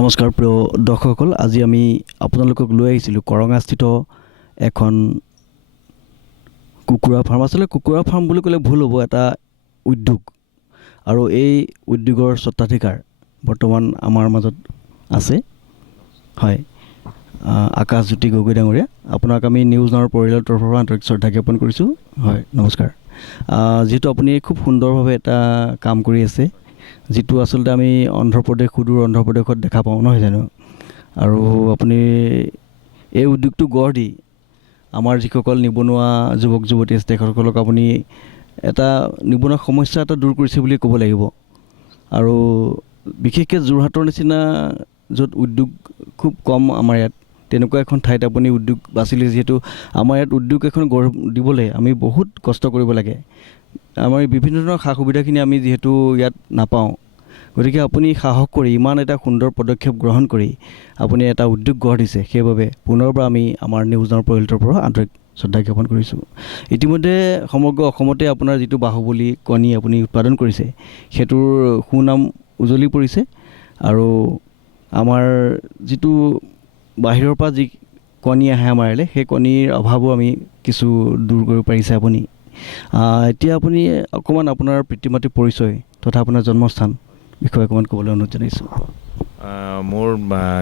নমস্কাৰ প্ৰিয় দৰ্শকসকল, আজি আমি আপোনালোকক লৈ আহিছিলোঁ কৰঙাস্থিত এখন কুকুৰা ফাৰ্ম। আচলতে কুকুৰা ফাৰ্ম বুলি ক'লে ভুল হ'ব, এটা উদ্যোগ, আৰু এই উদ্যোগৰ স্বত্বাধিকাৰ বৰ্তমান আমাৰ মাজত আছে। হয়, আকাশজ্যোতি গগৈ ডাঙৰীয়া, আপোনাক আমি নিউজ নাওৰ পৰিয়ালৰ তৰফৰ পৰা আন্তৰিক শ্ৰদ্ধা জ্ঞাপন কৰিছোঁ। হয়, নমস্কাৰ। যিহেতু আপুনি খুব সুন্দৰভাৱে এটা কাম কৰি আছে, যিটো আচলতে আমি অন্ধ্ৰপ্ৰদেশ, সুদূৰ অন্ধ্ৰপ্ৰদেশত দেখা পাওঁ, নহয় জানো? আৰু আপুনি এই উদ্যোগটো গঢ় দি আমাৰ যিসকল নিবনুৱা যুৱক যুৱতী আছে তেখেতসকলক আপুনি এটা নিবনুৱা সমস্যা এটা দূৰ কৰিছে বুলি ক'ব লাগিব। আৰু বিশেষকৈ যোৰহাটৰ নিচিনা য'ত উদ্যোগ খুব কম আমাৰ ইয়াত, তেনেকুৱা এখন ঠাইত আপুনি উদ্যোগ বাচিলে। যিহেতু আমাৰ ইয়াত উদ্যোগ এখন গঢ় দিবলৈ আমি বহুত কষ্ট কৰিব লাগে। আমাৰ বিভিন্ন ধৰণৰ সা সুবিধাখিনি আমি যিহেতু ইয়াত নাপাওঁ, গতিকে আপুনি সাহস কৰি ইমান এটা সুন্দৰ পদক্ষেপ গ্ৰহণ কৰি আপুনি এটা উদ্যোগ গঢ় দিছে, সেইবাবে পুনৰবাৰ আমি আমাৰ নিউজ নাওৰ পৰিয়ালৰ পৰা আন্তৰিক শ্ৰদ্ধা জ্ঞাপন কৰিছোঁ। ইতিমধ্যে সমগ্ৰ অসমতে আপোনাৰ যিটো বাহুবলী কণী আপুনি উৎপাদন কৰিছে, সেইটোৰ সুনাম উজলি পৰিছে। আৰু আমাৰ যিটো বাহিৰৰ পৰা যি কণী আহে আমাৰ ইয়ালৈ, সেই কণীৰ অভাৱো আমি কিছু দূৰ কৰিব পাৰিছে আপুনি। এতিয়া আপুনি অকণমান আপোনাৰ পিতৃ মাতৃৰ পৰিচয় তথা আপোনাৰ জন্মস্থান বিষয়ে অকণমান ক'বলৈ অনুৰোধ জনাইছোঁ। মোৰ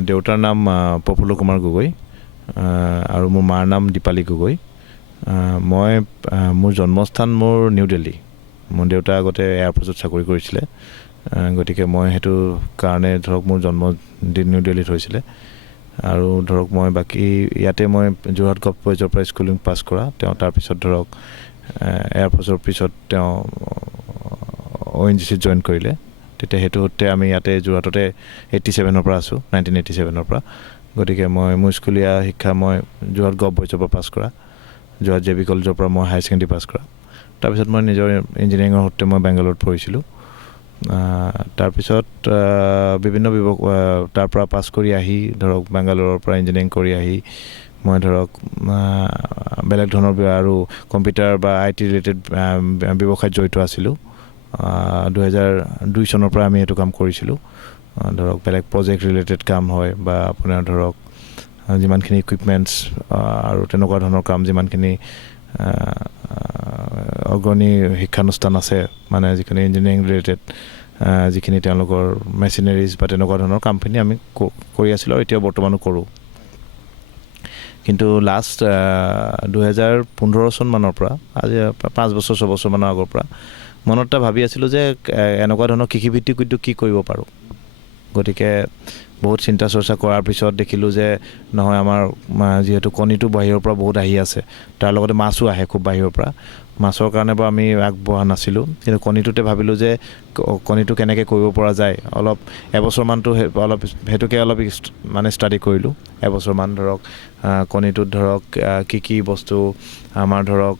দেউতাৰ নাম প্ৰফুল্ল কুমাৰ গগৈ আৰু মোৰ মাৰ নাম দীপালী গগৈ। মোৰ জন্মস্থান মোৰ নিউ দিল্লী। মোৰ দেউতা আগতে এয়াৰফ'ৰ্চত চাকৰি কৰিছিলে, গতিকে মই সেইটো কাৰণে ধৰক মোৰ জন্মদিন নিউ দিল্লীত হৈছিলে। আৰু ধৰক মই বাকী ইয়াতে মই যোৰহাট গভ কলেজৰ পৰা স্কুলিং পাছ কৰা। তেওঁ তাৰপিছত ধৰক এয়াৰফ'ৰ্চৰ পিছত তেওঁ ONGCত জইন কৰিলে। তেতিয়া সেইটো সূত্ৰে আমি ইয়াতে যোৰহাটতে 87ৰ পৰা আছোঁ, 1987ৰ পৰা। গতিকে মোৰ স্কুলীয়া শিক্ষা মই যোৰহাট গভ কলেজৰ পৰা পাছ কৰা, যোৰহাট JB কলেজৰ পৰা মই হায়াৰ ছেকেণ্ডেৰী পাছ কৰা। তাৰপিছত মই নিজৰ ইঞ্জিনিয়াৰিঙৰ সূত্ৰে মই বেংগালুৰুত পঢ়িছিলোঁ। তাৰপিছত বিভিন্ন তাৰ পৰা পাছ কৰি আহি ধৰক বেংগালুৰুৰ পৰা ইঞ্জিনিয়াৰিং কৰি আহি মই ধৰক বেলেগ ধৰণৰ আৰু কম্পিউটাৰ বা IT ৰিলেটেড ব্যৱসায়ত জড়িত আছিলোঁ। 2002 চনৰ পৰা আমি এইটো কাম কৰিছিলোঁ। ধৰক বেলেগ প্ৰজেক্ট ৰিলেটেড কাম হয় বা আপোনাৰ ধৰক যিমানখিনি ইকুইপমেণ্টছ আৰু তেনেকুৱা ধৰণৰ কাম যিমানখিনি অগ্ৰণী শিক্ষানুষ্ঠান আছে মানে যিখিনি ইঞ্জিনিয়াৰিং ৰিলেটেড যিখিনি তেওঁলোকৰ মেচিনাৰিজ বা তেনেকুৱা ধৰণৰ কামখিনি আমি কৰি আছিলোঁ আৰু এতিয়া বৰ্তমানো কৰোঁ। কিন্তু লাষ্ট 2015 চনমানৰ পৰা আজি 5 বছৰ 6 বছৰমানৰ আগৰ পৰা মনত এটা ভাবি আছিলোঁ যে এনেকুৱা ধৰণৰ কৃষিভিত্তিক উদ্যোগ কি কৰিব পাৰোঁ। গতিকে বহুত চিন্তা চৰ্চা কৰাৰ পিছত দেখিলোঁ যে নহয় আমাৰ যিহেতু কণীটো বাহিৰৰ পৰা বহুত আহি আছে, তাৰ লগতে মাছো আহে খুব বাহিৰৰ পৰা, মাছৰ কাৰণে বাৰু আমি আগবঢ়া নাছিলোঁ, কিন্তু কণীটোতে ভাবিলোঁ যে কণীটো কেনেকৈ কৰিব পৰা যায়। অলপ এবছৰমানটো অলপ সেইটোকে অলপ মানে ষ্টাডি কৰিলোঁ। এবছৰমান ধৰক কণীটোত ধৰক কি বস্তু আমাৰ ধৰক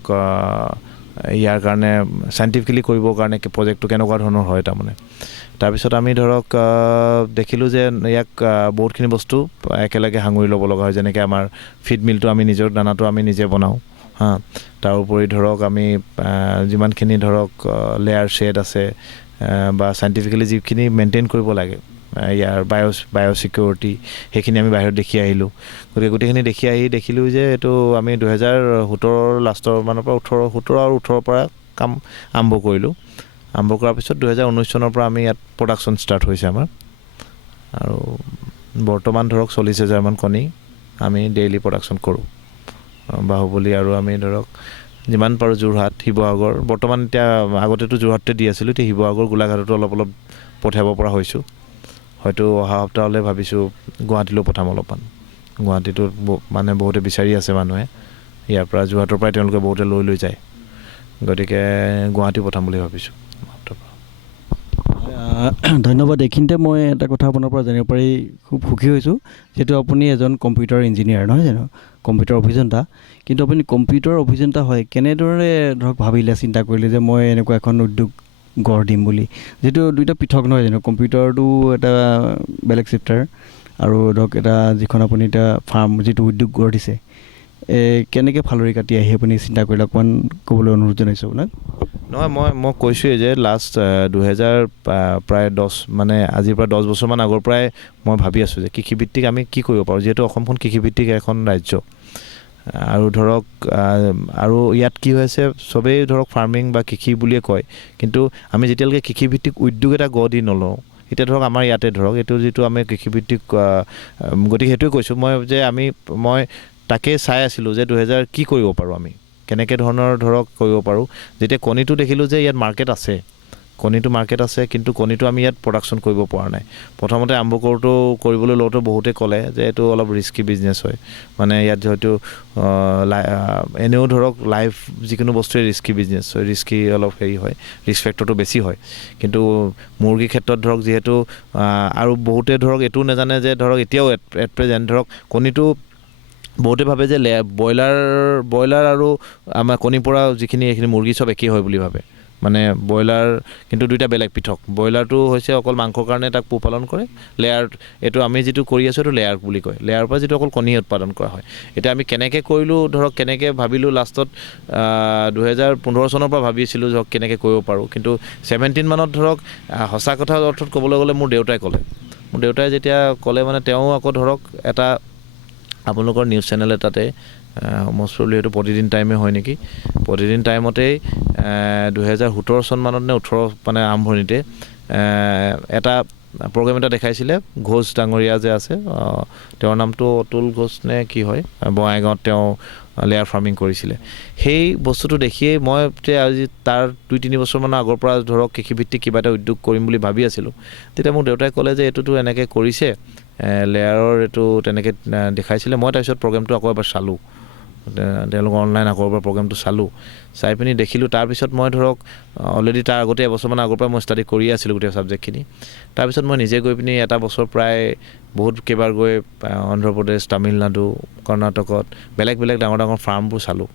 ইয়াৰ কাৰণে চাইণ্টিফিকেলি কৰিবৰ কাৰণে প্ৰজেক্টটো কেনেকুৱা ধৰণৰ হয় তাৰমানে। তাৰপিছত আমি ধৰক দেখিলোঁ যে ইয়াক বহুতখিনি বস্তু একেলগে সাঙুৰি ল'ব লগা হয়। যেনেকৈ আমাৰ ফিড মিলটো আমি নিজৰ দানাটো আমি নিজে বনাওঁ তাৰোপৰি ধৰক আমি যিমানখিনি ধৰক লেয়াৰ শ্বেড আছে বা চাইণ্টিফিকেলি যিখিনি মেইনটেইন কৰিব লাগে ইয়াৰ বায়'ছিকিউৰিটি সেইখিনি আমি বাহিৰত দেখি আহিলোঁ। গতিকে গোটেইখিনি দেখি আহি দেখিলোঁ যে এইটো আমি 2017 লাষ্টৰ মানৰ পৰা 17 পৰা কাম আৰম্ভ কৰিলোঁ। আৰম্ভ কৰাৰ পিছত 2019 চনৰ পৰা আমি ইয়াত প্ৰডাকশ্যন ষ্টাৰ্ট হৈছে আমাৰ, আৰু বৰ্তমান ধৰক 40,000মান কণী আমি ডেইলি প্ৰডাকশ্যন কৰোঁ বাহুবলী, আৰু আমি ধৰক যিমান পাৰোঁ যোৰহাট, শিৱসাগৰ, বৰ্তমান এতিয়া আগতেতো যোৰহাটতে দি আছিলোঁ, এতিয়া শিৱসাগৰ গোলাঘাটতো অলপ পঠিয়াব পৰা হৈছোঁ। হয়তো অহা সপ্তাহলৈ ভাবিছোঁ গুৱাহাটীলৈও পঠাম অলপমান। গুৱাহাটীতো মানে বহুতে বিচাৰি আছে মানুহে, ইয়াৰ পৰা যোৰহাটৰ পৰাই তেওঁলোকে বহুতে লৈ যায়, গতিকে গুৱাহাটী পঠাম বুলি ভাবিছোঁ। ধন্যবাদ। এইখিনিতে মই এটা কথা আপোনাৰ পৰা জানিব পাৰি খুব সুখী হৈছোঁ, যিহেতু আপুনি এজন কম্পিউটাৰ ইঞ্জিনিয়াৰ নহয় জানো, কম্পিউটাৰ অভিযন্তা। কিন্তু আপুনি কম্পিউটাৰ অভিযন্তা হয় কেনেদৰে ধৰক ভাবিলে, চিন্তা কৰিলে যে মই এনেকুৱা এখন উদ্যোগ গঢ় দিম বুলি, যিটো দুইটা পৃথক নহয় জানো। কম্পিউটাৰটো এটা বেলেগ চেপ্টাৰ, আৰু ধৰক এটা যিখন আপুনি এতিয়া ফাৰ্ম যিটো উদ্যোগ গঢ় দিছে, কেনেকৈ ফালৰি কাটি আহি আপুনি চিন্তা কৰিলে অকণমান ক'বলৈ অনুৰোধ জনাইছোঁ আপোনাক। নহয়, মই কৈছোঁৱেই যে লাষ্ট 2000 প্ৰায় 10 মানে আজিৰ পৰা 10 বছৰমান আগৰ পৰাই মই ভাবি আছোঁ যে কৃষিভিত্তিক আমি কি কৰিব পাৰোঁ, যিহেতু অসমখন কৃষিভিত্তিক এখন ৰাজ্য, আৰু ধৰক আৰু ইয়াত কি হৈ আছে, চবেই ধৰক ফাৰ্মিং বা কৃষি বুলিয়ে কয়, কিন্তু আমি যেতিয়ালৈকে কৃষিভিত্তিক উদ্যোগ এটা গঢ় দি নলওঁ, এতিয়া ধৰক আমাৰ ইয়াতে ধৰক এইটো যিটো আমি কৃষিভিত্তিক, গতিকে সেইটোৱে কৈছোঁ মই তাকে চাই আছিলোঁ যে 2000 কি কৰিব পাৰোঁ, আমি কেনেকৈ ধৰণৰ ধৰক কৰিব পাৰোঁ। যেতিয়া কণীটো দেখিলোঁ যে ইয়াত মাৰ্কেট আছে, কণীটো মাৰ্কেট আছে, কিন্তু কণীটো আমি ইয়াত প্ৰডাকশ্যন কৰিব পৰা নাই। প্ৰথমতে আৰম্ভ কৰিবলৈ লওঁতে বহুতে ক'লে যে এইটো অলপ ৰিস্কি বিজনেছ হয়, মানে ইয়াত হয়তো এনেও ধৰক লাইফ যিকোনো বস্তুৱে ৰিস্কি বিজনেছ হয়, ৰিস্কি অলপ হেৰি হয়, ৰিস্ক ফেক্টৰটো বেছি হয়। কিন্তু মুৰ্গীৰ ক্ষেত্ৰত ধৰক যিহেতু আৰু বহুতে ধৰক এইটোও নাজানে যে ধৰক এতিয়াও এট প্ৰেজেণ্ট ধৰক কণীটো বহুতে ভাবে যে ব্ৰইলাৰ আৰু আমাৰ কণীৰ পৰা যিখিনি এইখিনি মুৰ্গী চব একেই হয় বুলি ভাবে, মানে ব্ৰইলাৰ কিন্তু দুইটা বেলেগ পৃথক। ব্ৰইলাৰটো হৈছে অকল মাংসৰ কাৰণে তাক পোহপালন কৰে, লেয়াৰ এইটো আমি যিটো কৰি আছোঁ এইটো লেয়াৰ বুলি কয়, লেয়াৰৰ পৰা যিটো অকল কণী উৎপাদন কৰা হয়। এতিয়া আমি কেনেকৈ কৰিলোঁ ধৰক, কেনেকৈ ভাবিলোঁ, লাষ্টত 2015 চনৰ পৰা ভাবিছিলোঁ ধৰক কেনেকৈ কৰিব পাৰোঁ, কিন্তু 17 মানত ধৰক সঁচা কথা অৰ্থত ক'বলৈ গ'লে মোৰ দেউতাই যেতিয়া ক'লে মানে তেওঁ আকৌ ধৰক এটা আপোনালোকৰ নিউজ চেনেল এটাতে মষ্ট প্ৰবলি সেইটো প্ৰতিদিন টাইমে হয় নেকি, প্ৰতিদিন টাইমতেই 2017 চনমানত নে 18 মানে আৰম্ভণিতে এটা প্ৰগ্ৰেম এটা দেখাইছিলে। ঘোষ ডাঙৰীয়া যে আছে, তেওঁৰ নামটো অতুল ঘোষ নে কি হয়, বঙাইগাঁৱত তেওঁ লেয়াৰ ফাৰ্মিং কৰিছিলে। সেই বস্তুটো দেখিয়েই মই আজি তাৰ 2-3 বছৰমানৰ আগৰ পৰা ধৰক কৃষিভিত্তিক কিবা এটা উদ্যোগ কৰিম বুলি ভাবি আছিলোঁ। তেতিয়া মোৰ দেউতাই ক'লে যে এইটোতো এনেকৈ কৰিছে, লেয়াৰৰ এইটো তেনেকৈ দেখাইছিলে। মই তাৰপিছত প্ৰগ্ৰেমটো আকৌ এবাৰ চালোঁ, তেওঁলোকৰ অনলাইন আকৌ এবাৰ প্ৰগ্ৰেমটো চাই পিনি দেখিলোঁ। তাৰপিছত মই ধৰক অলৰেডি তাৰ আগতে এবছৰমান আগৰ পৰা মই ষ্টাডি কৰিয়ে আছিলোঁ গোটেই ছাবজেক্টখিনি। তাৰপিছত মই নিজে গৈ পিনি এটা বছৰ প্ৰায় বহুত কেইবাৰ গৈ অন্ধ্ৰপ্ৰদেশ, তামিলনাডু, কৰ্ণাটকত বেলেগ ডাঙৰ ফাৰ্মবোৰ চালোঁ।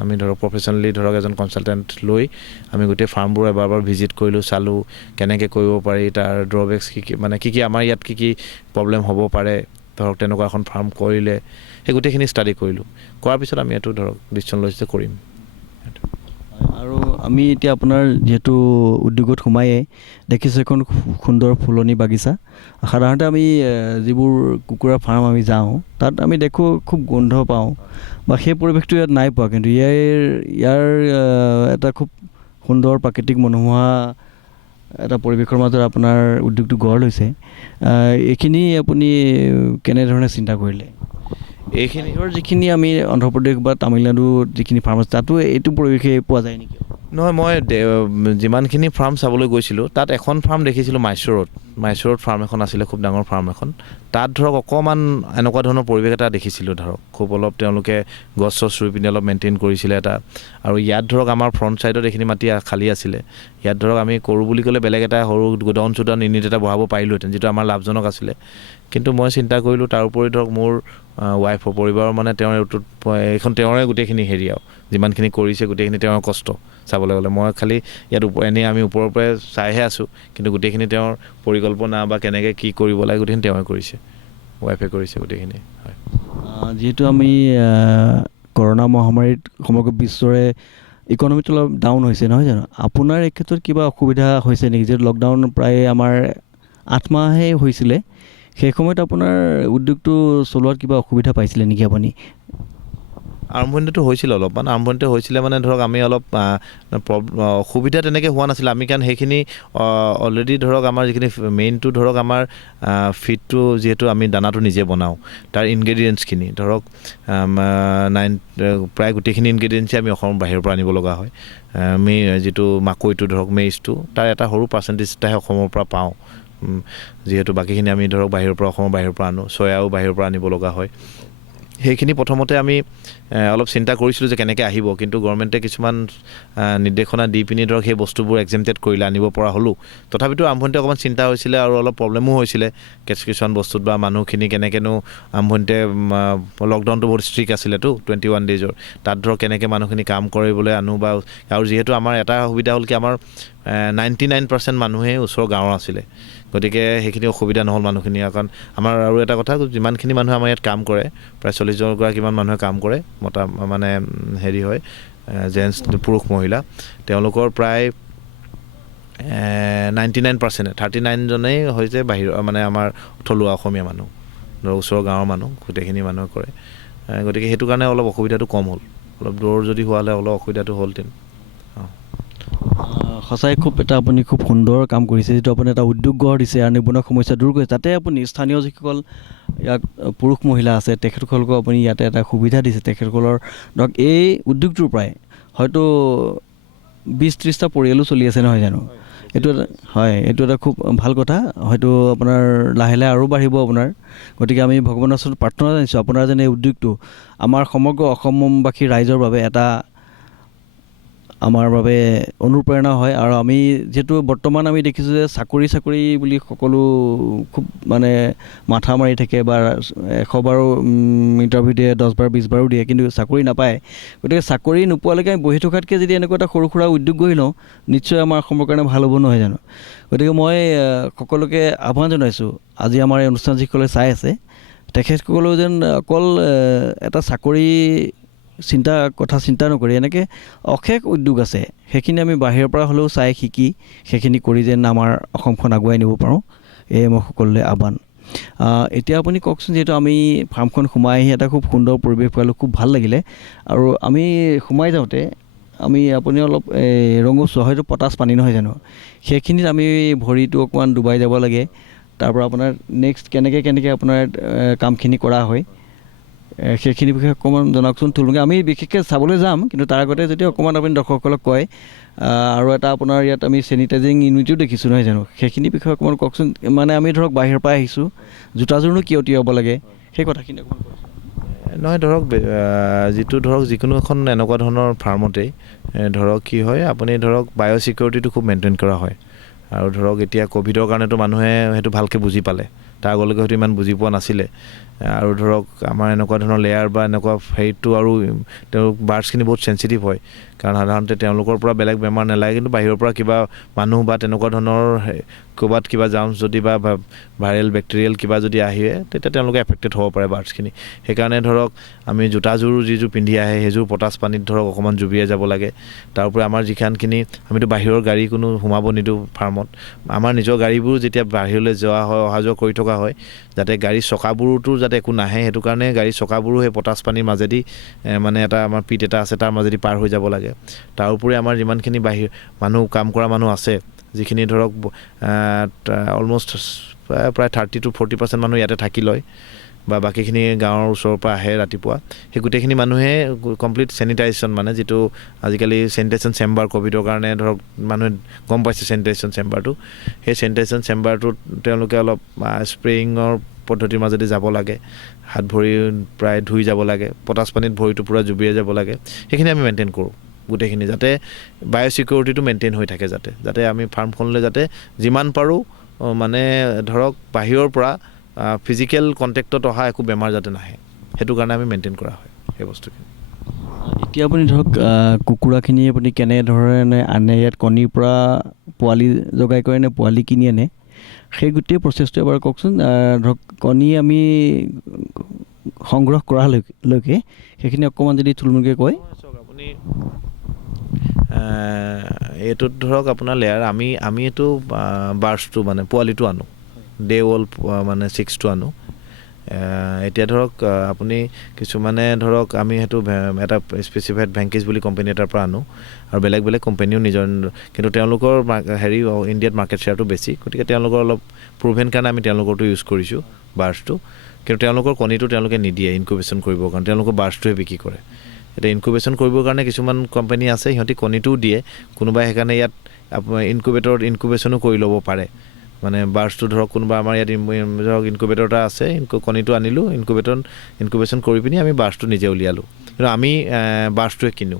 আমি ধৰক প্ৰফেচনেলি ধৰক এজন কনচালটেণ্ট লৈ আমি গোটেই ফাৰ্মবোৰ এবাৰ ভিজিট কৰিলোঁ, চালোঁ কেনেকৈ কৰিব পাৰি, তাৰ ড্ৰবেক্স কি মানে কি আমাৰ ইয়াত কি প্ৰব্লেম হ'ব পাৰে ধৰক তেনেকুৱা এখন ফাৰ্ম কৰিলে, সেই গোটেইখিনি ষ্টাডি কৰিলোঁ। কৰাৰ পিছত আমি এইটো ধৰক ডিচিশ্যন লৈছোঁ যে কৰিম। আৰু আমি এতিয়া আপোনাৰ যিহেতু উদ্যোগত সোমায়ে দেখিছোঁ এখন সুন্দৰ ফুলনি বাগিচা। সাধাৰণতে আমি যিবোৰ কুকুৰা ফাৰ্ম আমি যাওঁ তাত আমি দেখোঁ খুব গোন্ধ পাওঁ বা সেই পৰিৱেশটো ইয়াত নাই পোৱা, কিন্তু ইয়াৰ এটা খুব সুন্দৰ প্ৰাকৃতিক মনোমোহা এটা পৰিৱেশৰ মাজত আপোনাৰ উদ্যোগটো গঢ় লৈছে। এইখিনি আপুনি কেনেধৰণে চিন্তা কৰিলে? এইখিনি যিখিনি আমি অন্ধ্ৰপ্ৰদেশ বা তামিলনাডুত যিখিনি ফাৰ্ম আছে তাতো এইটো পৰিৱেশে পোৱা যায় নেকি? নহয়, মই যিমানখিনি ফাৰ্ম চাবলৈ গৈছিলোঁ তাত এখন ফাৰ্ম দেখিছিলোঁ মাইচুৰত ফাৰ্ম এখন আছিলে, খুব ডাঙৰ ফাৰ্ম এখন। তাত ধৰক অকণমান এনেকুৱা ধৰণৰ পৰিৱেশ এটা দেখিছিলোঁ, ধৰক খুব অলপ তেওঁলোকে গছ চছ ৰুই পিনি অলপ মেইনটেইন কৰিছিলে এটা। আৰু ইয়াত ধৰক আমাৰ ফ্ৰণ্ট ছাইডত এইখিনি মাটি খালী আছিলে। ইয়াত ধৰক আমি কৰোঁ বুলি ক'লে বেলেগ এটা সৰু গোডাউন ইউনিট এটা বহাব পাৰিলোহেঁতেন, যিটো আমাৰ লাভজনক আছিলে। কিন্তু মই চিন্তা কৰিলোঁ তাৰোপৰি ধৰক মোৰ ৱাইফৰ পৰিবাৰৰ মানে এইখন তেওঁৰে গোটেইখিনি হেৰি আৰু যিমানখিনি কৰিছে গোটেইখিনি তেওঁৰ কষ্ট চাবলৈ গ'লে। মই খালি ইয়াত এনেই আমি ওপৰৰ পৰাই চাইহে আছোঁ, কিন্তু গোটেইখিনি তেওঁৰ পৰিকল্পনা বা কেনেকৈ কি কৰিব লাগে গোটেইখিনি তেওঁৱে কৰিছে, ৱাইফে কৰিছে গোটেইখিনি। হয়, যিহেতু আমি কৰোণা মহামাৰীত সমগ্ৰ বিশ্বৰে ইকনমিটো অলপ ডাউন হৈছে নহয় জানো? আপোনাৰ এই ক্ষেত্ৰত কিবা অসুবিধা হৈছে নেকি? যিহেতু লকডাউন প্ৰায় আমাৰ 8 মাহেই হৈছিলে, সেই সময়ত আপোনাৰ উদ্যোগটো চলোৱাত কিবা অসুবিধা পাইছিলে নেকি আপুনি? আৰম্ভণিটো হৈছিলে অলপমান। আৰম্ভণিতে হৈছিলে মানে ধৰক আমি অলপ অসুবিধা তেনেকৈ হোৱা নাছিলে। আমি কাৰণ সেইখিনি অলৰেডি ধৰক আমাৰ যিখিনি মেইনটো ধৰক আমাৰ ফিডটো যিহেতু আমি দানাটো নিজে বনাওঁ, তাৰ ইনগ্ৰেডিয়েণ্টছখিনি ধৰক প্ৰায় গোটেইখিনি ইনগ্ৰেডিয়েণ্টছে আমি অসমৰ বাহিৰৰ পৰা আনিব লগা হয়। যিটো মাকৈটো ধৰক মেইজটো তাৰ এটা সৰু পাৰ্চেণ্টেজ এটাহে অসমৰ পৰা পাওঁ, যিহেতু বাকীখিনি আমি ধৰক অসমৰ বাহিৰৰ পৰা আনো। চয়াও বাহিৰৰ পৰা আনিব লগা হয়। সেইখিনি প্ৰথমতে আমি অলপ চিন্তা কৰিছিলোঁ যে কেনেকৈ আহিব, কিন্তু গভৰ্ণমেণ্টে কিছুমান নিৰ্দেশনা দি পিনি ধৰক সেই বস্তুবোৰ এক্সেমটেড কৰিলে, আনিব পৰা হ'লোঁ। তথাপিতো আৰম্ভণিতে অকণমান চিন্তা হৈছিলে আৰু অলপ প্ৰব্লেমো হৈছিলে কিছুমান বস্তুত, বা মানুহখিনি কেনেকৈনো আৰম্ভণিতে লকডাউনটো বহুত ষ্ট্ৰিক্ট আছিলেতো 21 ডেইজৰ। তাত ধৰক কেনেকৈ মানুহখিনি কাম কৰিবলৈ আনো, বা আৰু যিহেতু আমাৰ এটা সুবিধা হ'ল কি আমাৰ 99% মানুহেই ওচৰৰ গাঁৱৰ আছিলে, গতিকে সেইখিনি অসুবিধা নহ'ল মানুহখিনি। কাৰণ আমাৰ আৰু এটা কথা, যিমানখিনি মানুহে আমাৰ ইয়াত কাম কৰে প্ৰায় 40জনগৰাকীমান মানুহে কাম কৰে, মানে হেৰি হয় জেণ্টছ পুৰুষ মহিলা, তেওঁলোকৰ প্ৰায় 99%, 39জনেই হৈছে বাহিৰৰ মানে আমাৰ থলুৱা অসমীয়া মানুহ, ধৰক ওচৰৰ গাঁৱৰ মানুহ, গোটেইখিনি মানুহে কৰে। গতিকে সেইটো কাৰণে অলপ অসুবিধাটো কম হ'ল। অলপ দূৰ যদি হোৱা হ'লে অলপ অসুবিধাটো হ'লহেঁতেন। সঁচাই আপুনি খুব সুন্দৰ কাম কৰিছে, যিটো আপুনি এটা উদ্যোগ গঢ় দিছে আৰু নিবনুৱা সমস্যা দূৰ কৰিছে। তাতে আপুনি স্থানীয় যিসকল ইয়াত পুৰুষ মহিলা আছে তেখেতসকলকো আপুনি ইয়াতে এটা সুবিধা দিছে। তেখেতসকলৰ ধৰক এই উদ্যোগটোৰ পৰাই হয়তো 20-30টা পৰিয়ালো চলি আছে নহয় জানো? এইটো এটা খুব ভাল কথা। হয়তো আপোনাৰ লাহে লাহে আৰু বাঢ়িব আপোনাৰ। গতিকে আমি ভগৱানৰ ওচৰত প্ৰাৰ্থনা জনাইছোঁ আপোনাৰ যেন এই উদ্যোগটো আমাৰ সমগ্ৰ অসমবাসী ৰাইজৰ বাবে এটা আমাৰ বাবে অনুপ্ৰেৰণা হয়। আৰু আমি যিহেতু বৰ্তমান আমি দেখিছোঁ যে চাকৰি বুলি সকলো খুব মানে মাথা মাৰি থাকে, বা 100 বাৰো ইণ্টাৰভিউ দিয়ে, 10 বাৰ 20 বাৰো দিয়ে, কিন্তু চাকৰি নাপায়। গতিকে চাকৰি নোপোৱালৈকে আমি বহি থকাতকৈ যদি এনেকুৱা এটা সৰু সুৰা উদ্যোগ গঢ়ি লওঁ, নিশ্চয় আমাৰ অসমৰ কাৰণে ভাল হ'ব নহয় জানো? গতিকে মই সকলোকে আহ্বান জনাইছোঁ, আজি আমাৰ এই অনুষ্ঠান যিসকলে চাই আছে তেখেতসকলেও যেন অকল এটা চাকৰি চিন্তা নকৰি এনেকৈ অশেষ উদ্যোগ আছে, সেইখিনি আমি বাহিৰৰ পৰা হ'লেও চাই শিকি সেইখিনি কৰি যেন আমাৰ অসমখন আগুৱাই নিব পাৰোঁ, এয়ে মই সকলোলৈ আহ্বান। এতিয়া আপুনি কওকচোন, যিহেতু আমি ফাৰ্মখন সোমাই আহি এটা খুব সুন্দৰ পৰিৱেশ পালোঁ, খুব ভাল লাগিলে। আৰু আমি সোমাই যাওঁতে আপুনি অলপ ৰঙচুৱা হয়তো পটাছ পানী নহয় জানো, সেইখিনিত আমি ভৰিটো অকণমান ডুবাই যাব লাগে। তাৰপৰা আপোনাৰ নেক্সট কেনেকৈ আপোনাৰ কামখিনি কৰা হয় সেইখিনি বিষয়ে অকণমান জনাওকচোন থুলমূলকৈ। আমি বিশেষকৈ চাবলৈ যাম, কিন্তু তাৰ আগতে যদি অকণমান আপুনি দৰ্শকসকলক কয়। আৰু এটা আপোনাৰ ইয়াত আমি চেনিটাইজিং ইউনিটো দেখিছোঁ নহয় জানো, সেইখিনি বিষয়ে অকণমান কওকচোন। মানে আমি ধৰক বাহিৰৰ পৰা আহিছোঁ, জোতাযোৰনো কিয় তিয়ব লাগে সেই কথাখিনি অকণমান কওকচোন। নহয়, ধৰক যিটো ধৰক যিকোনো এখন এনেকুৱা ধৰণৰ ফাৰ্মতেই ধৰক কি হয়, আপুনি ধৰক বায়'ছিকিউৰিটিটো খুব মেইনটেইন কৰা হয়। আৰু ধৰক এতিয়া ক'ভিডৰ কাৰণেতো মানুহে সেইটো ভালকৈ বুজি পালে, তাৰ আগলৈকে হয়তো ইমান বুজি পোৱা নাছিলে। আৰু ধৰক আমাৰ এনেকুৱা ধৰণৰ লেয়াৰ বা এনেকুৱা হেৰিটো আৰু তেওঁলোক বাৰ্ডছখিনি বহুত চেঞ্চিটিভ হয় কাৰণ সাধাৰণতে তেওঁলোকৰ পৰা বেলেগ বেমাৰ নেলাগে কিন্তু বাহিৰৰ পৰা কিবা মানুহ বা তেনেকুৱা ধৰণৰ ক'ৰবাত কিবা জাৰ্মছ যদি বা ভাইৰেল বেক্টেৰিয়েল কিবা যদি আহে তেতিয়া তেওঁলোকে এফেক্টেড হ'ব পাৰে বাৰ্ডছখিনি সেইকাৰণে ধৰক আমি জোতাযোৰ যিযোৰ পিন্ধি আহে সেইযোৰ পটাছ পানীত ধৰক অকণমান জুবিয়াই যাব লাগে তাৰোপৰি আমাৰ যিখানখিনি আমিতো বাহিৰৰ গাড়ী কোনো সোমাব নিদিওঁ ফাৰ্মত আমাৰ নিজৰ গাড়ীবোৰ যেতিয়া বাহিৰলৈ যোৱা হয় অহা যোৱা কৰি থকা হয় যাতে গাড়ীৰ চকাবোৰতো যাতে একো নাহে সেইটো কাৰণে গাড়ীৰ চকাবোৰো সেই পটাছ পানীৰ মাজেদি মানে এটা আমাৰ পিট এটা আছে তাৰ মাজেদি পাৰ হৈ যাব লাগে তাৰোপৰি আমাৰ যিমানখিনি বাহিৰ মানুহ কাম কৰা মানুহ আছে যিখিনি ধৰক অলমষ্ট প্ৰায় 30 to 40% মানুহ ইয়াতে থাকি লয় বা বাকীখিনি গাঁৱৰ ওচৰৰ পৰা আহে ৰাতিপুৱা সেই গোটেইখিনি মানুহে কমপ্লিট চেনিটাইজেশ্যন মানে যিটো আজিকালি চেনিটাইজেশ্যন চেম্বাৰ ক'ভিডৰ কাৰণে ধৰক মানুহে গম পাইছে চেনিটাইজেশ্যন চেম্বাৰটো সেই চেনিটাইজেশ্যন চেম্বাৰটোত তেওঁলোকে অলপ স্প্ৰেয়িঙৰ পদ্ধতিৰ মাজেদি যাব লাগে হাত ভৰি প্ৰায় ধুই যাব লাগে পটাছ পানীত ভৰিটো পূৰা জুবিয়াই যাব লাগে সেইখিনি আমি মেইনটেইন কৰোঁ গোটেইখিনি যাতে বায়'ছিকিউৰিটিটো মেইনটেইন হৈ থাকে যাতে আমি ফাৰ্মখনলৈ যাতে যিমান পাৰোঁ মানে ধৰক বাহিৰৰ পৰা ফিজিকেল কণ্টেক্টত অহা একো বেমাৰ যাতে নাহে সেইটো কাৰণে আমি মেইনটেইন কৰা হয় সেই বস্তুখিনি এতিয়া আপুনি ধৰক কুকুৰাখিনি আপুনি কেনেধৰণে আনে ইয়াত কণীৰ পৰা পোৱালি জগাই কৰে নে পোৱালি কিনি আনে সেই গোটেই প্ৰচেছটো এবাৰ কওকচোন ধৰক কণী আমি সংগ্ৰহ কৰালৈকে সেইখিনি অকণমান যদি থুলমূলকৈ কয় আপুনি এইটোত ধৰক আপোনাৰ লেয়াৰ আমি এইটো বাৰ্চটো মানে পোৱালিটো আনো ডে ওল মানে 6টো আনো এতিয়া ধৰক আপুনি কিছুমানে ধৰক আমি সেইটো এটা স্পেচিফাইড ভেংকিজ বুলি কোম্পানী এটাৰ পৰা আনো আৰু বেলেগ বেলেগ কোম্পানীও নিজৰ কিন্তু তেওঁলোকৰ হেৰি ইণ্ডিয়াত মাৰ্কেট শ্বেয়াৰটো বেছি গতিকে তেওঁলোকৰ অলপ প্ৰুভেন কাৰণে আমি তেওঁলোকৰটো ইউজ কৰিছোঁ বাৰ্চটো কিন্তু তেওঁলোকৰ কণীটো তেওঁলোকে নিদিয়ে ইনকুবেশ্যন কৰিবৰ কাৰণে তেওঁলোকৰ বাৰ্চটোৱে বিক্ৰী কৰে এতিয়া ইনকুবেশ্যন কৰিবৰ কাৰণে কিছুমান কোম্পানী আছে সিহঁতি কণীটোও দিয়ে কোনোবাই সেইকাৰণে ইয়াত ইনকুবেশ্যনো কৰি ল'ব পাৰে মানে বাৰ্চটো ধৰক কোনোবা আমাৰ ইয়াত ধৰক ইনকুবেটৰ এটা আছে কণীটো আনিলোঁ ইনকুবেশ্যন কৰি পিনি আমি বাৰ্চটো নিজে উলিয়ালোঁ কিন্তু আমি বাৰ্চটোৱে কিনো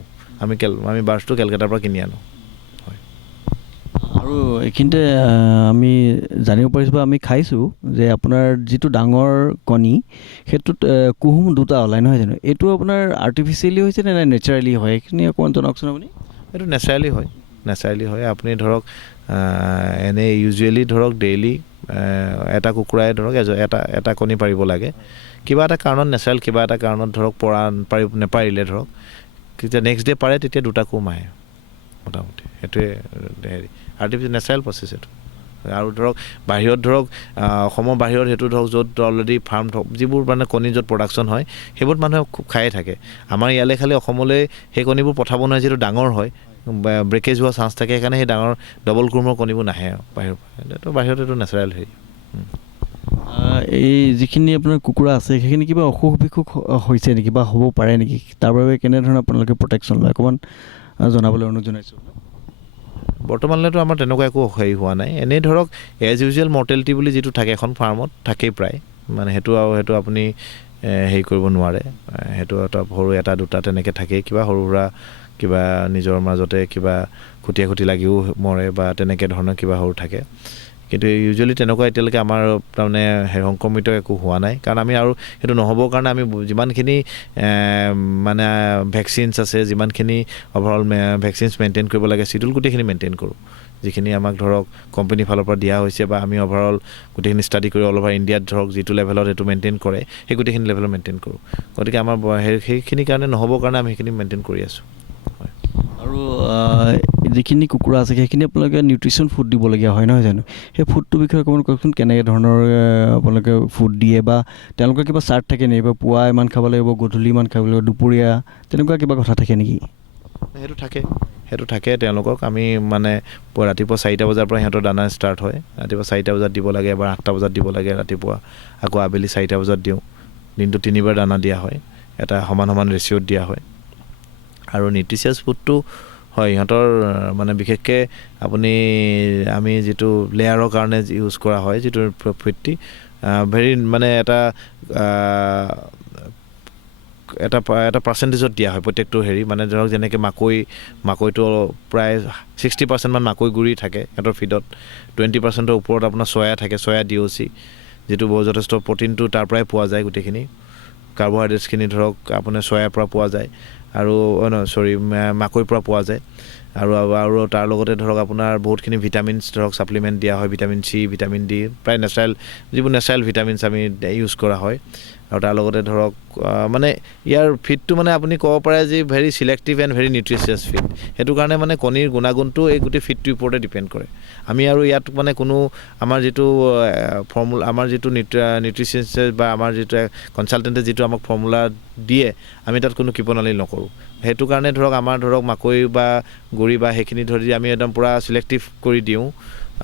আমি বাৰ্চটো কেলকাতাৰ পৰা কিনি আনো হয় আৰু এইখিনিতে আমি জানিব পাৰিছোঁ বা আমি খাইছোঁ যে আপোনাৰ যিটো ডাঙৰ কণী সেইটোত কুহুম দুটা ওলায় নহয় জানো এইটো আপোনাৰ আৰ্টিফিচিয়েলি হৈছে নে নেচাৰেলি হয় এইখিনি অকণমান জনাওকচোন আপুনি এইটো নেচাৰেলি হয় আপুনি ধৰক এনেই ইউজুৱেলি ধৰক ডেইলি এটা কুকুৰাই ধৰক এটা কণী পাৰিব লাগে কিবা এটা কাৰণত নেচাৰেল কিবা এটা কাৰণত ধৰক নেপাৰিলে ধৰক যেতিয়া নেক্সট ডে পাৰে তেতিয়া দুটা কুম আহে মোটামুটি সেইটোৱে হেৰি আৰ্টিফিচিয়েল নেচাৰেল প্ৰচেছ এইটো আৰু ধৰক বাহিৰত ধৰক অসমৰ বাহিৰত সেইটো ধৰক য'ত অলৰেডি ফাৰ্ম যিবোৰ মানে কণী য'ত প্ৰডাকশ্যন হয় সেইবোৰত মানুহে খুব খায়ে থাকে আমাৰ ইয়ালৈ খালি অসমলৈ সেই কণীবোৰ পঠাব নোৱাৰে যিটো ডাঙৰ হয় ব্ৰেকেজ হোৱা চান্স থাকে সেইকাৰণে সেই ডাঙৰ ডবল কুৰ্মৰ কণীবোৰ নাহে আৰু বাহিৰত এইটো নেচাৰেল হেৰি এই যিখিনি আপোনাৰ কুকুৰা আছে সেইখিনি কিবা অসুখ বিসুখ হৈছে নেকি বা হ'ব পাৰে নেকি তাৰ বাবে কেনেধৰণে আপোনালোকে প্ৰটেকশ্যন লয় অকণমান জনাবলৈ অনুৰোধ জনাইছোঁ বৰ্তমানলৈতো আমাৰ তেনেকুৱা একো হেৰি হোৱা নাই এনেই ধৰক এজ ইউজুৱেল মৰ্টেলিটি বুলি যিটো থাকে এখন ফাৰ্মত থাকেই প্ৰায় মানে সেইটো আপুনি হেৰি কৰিব নোৱাৰে সেইটো এটা সৰু এটা দুটা তেনেকৈ থাকেই কিবা সৰু সুৰা কিবা নিজৰ মাজতে কিবা খুটি লাগিও মৰে বা তেনেকৈ ধৰণৰ কিবা সৰু থাকে কিন্তু ইউজুৱেলি তেনেকুৱা এতিয়ালৈকে আমাৰ তাৰমানে সংক্ৰমিত একো হোৱা নাই কাৰণ আমি আৰু সেইটো নহ'বৰ কাৰণে আমি যিমানখিনি মানে ভেকচিনছ আছে যিমানখিনি অভাৰঅল ভেকচিনছ মেইনটেইন কৰিব লাগে চিডিউল গোটেইখিনি মেইনটেইন কৰোঁ যিখিনি আমাক ধৰক কোম্পানীৰ ফালৰ পৰা দিয়া হৈছে বা আমি অভাৰঅল গোটেইখিনি ষ্টাডি কৰি অল অভাৰ ইণ্ডিয়াত ধৰক যিটো লেভেলত সেইটো মেইনটেইন কৰে সেই গোটেইখিনি লেভেলত মেইনটেইন কৰোঁ গতিকে আমাৰ সেইখিনিৰ কাৰণে নহ'বৰ কাৰণে আমি সেইখিনি মেইনটেইন কৰি আছোঁ হয় আৰু যিখিনি কুকুৰা আছে সেইখিনি আপোনালোকে নিউট্ৰিশ্যন ফুড দিবলগীয়া হয় নহয় জানো সেই ফুডটোৰ বিষয়ে অকণমান কওকচোন কেনেকৈ ধৰণৰ আপোনালোকে ফুড দিয়ে বা তেওঁলোকৰ কিবা চাৰ্ট থাকে নেকি বা পুৱা ইমান খাব লাগিব গধূলি ইমান খাব লাগিব দুপৰীয়া তেনেকুৱা কিবা কথা থাকে নেকি সেইটো থাকে তেওঁলোকক আমি মানে ৰাতিপুৱা 4টা বজাৰ পৰা সিহঁতৰ দানা ষ্টাৰ্ট হয় ৰাতিপুৱা 4টা বজাত দিব লাগে এবাৰ 8টা বজাত দিব লাগে ৰাতিপুৱা আকৌ আবেলি 4টা বজাত দিওঁ দিনটো 3বাৰ দানা দিয়া হয় এটা সমান ৰেচিঅ'ত দিয়া হয় আৰু নিউট্ৰিচিয়াছ ফুডটো হয় সিহঁতৰ মানে বিশেষকৈ আমি যিটো লেয়াৰৰ কাৰণে ইউজ কৰা হয় যিটো ফিডটি ভেৰি মানে এটা পাৰ্চেণ্টেজত দিয়া হয় প্ৰত্যেকটো হেৰি মানে ধৰক যেনেকৈ মাকৈটো প্ৰায় 60% মান মাকৈ গুৰি থাকে সিহঁতৰ ফিডত 20%ৰ ওপৰত আপোনাৰ চয়া থাকে চয়া DOC যিটো যথেষ্ট প্ৰটিনটো তাৰ পৰাই পোৱা যায় গোটেইখিনি কাৰ্বহাইড্ৰেটছখিনি ধৰক আপোনাৰ চয়াৰ পৰা পোৱা যায় আৰু মাকৈৰ পৰা পোৱা যায় আৰু তাৰ লগতে ধৰক আপোনাৰ বহুতখিনি ভিটামিনছ ধৰক ছাপ্লিমেণ্ট দিয়া হয় ভিটামিন চি ভিটামিন ডি প্ৰায় যিবোৰ নেচাৰেল ভিটামিনছ আমি ইউজ কৰা হয় আৰু তাৰ লগতে ধৰক মানে ইয়াৰ ফিডটো মানে আপুনি ক'ব পাৰে যে very selective and very nutritious feed সেইটো কাৰণে মানে কণীৰ গুণাগুণটো এই গোটেই ফিডটোৰ ওপৰতে ডিপেণ্ড কৰে আমি আৰু ইয়াত মানে কোনো আমাৰ যিটো ফৰ্মুলা আমাৰ যিটো নিউট্ৰিচিয়াছ বা আমাৰ যিটো কনচালটেণ্টে যিটো আমাক ফৰ্মুলা দিয়ে আমি তাত কোনো কৃপণালি নকৰোঁ সেইটো কাৰণে ধৰক আমাৰ ধৰক মাকৈ বা গুড়ি বা সেইখিনি ধৰি আমি একদম পূৰা চিলেক্টিভ কৰি দিওঁ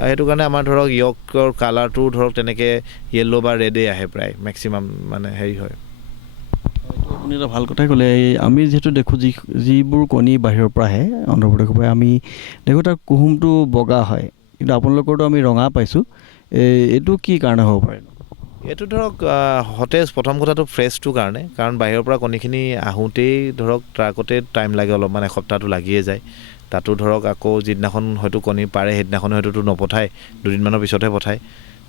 সেইটো কাৰণে আমাৰ ধৰক য়কৰ কালাৰটো ধৰক তেনেকৈ য়েল্ল' বা ৰেডেই আহে প্ৰায় মেক্সিমাম মানে হেৰি হয় আপুনি এটা ভাল কথাই ক'লে আমি যিহেতু দেখোঁ যিবোৰ কণী বাহিৰৰ পৰা আহে অন্ধ্ৰপ্ৰদেশৰ পৰা আমি দেখোঁ তাৰ কুহুমটো বগা হয় কিন্তু আপোনালোকৰতো আমি ৰঙা পাইছোঁ এইটো কি কাৰণে হ'ব পাৰে এইটো ধৰক সতেজ প্ৰথম কথাটো ফ্ৰেছটো কাৰণে কাৰণ বাহিৰৰ পৰা কণীখিনি আহোঁতেই ধৰক ট্ৰাকতে টাইম লাগে অলপমান এসপ্তাহটো লাগিয়ে যায় তাতো ধৰক আকৌ যিদিনাখন হয়তো কণী পাৰে সেইদিনাখন হয়তো নপঠায় দুদিনমানৰ পিছতহে পঠায়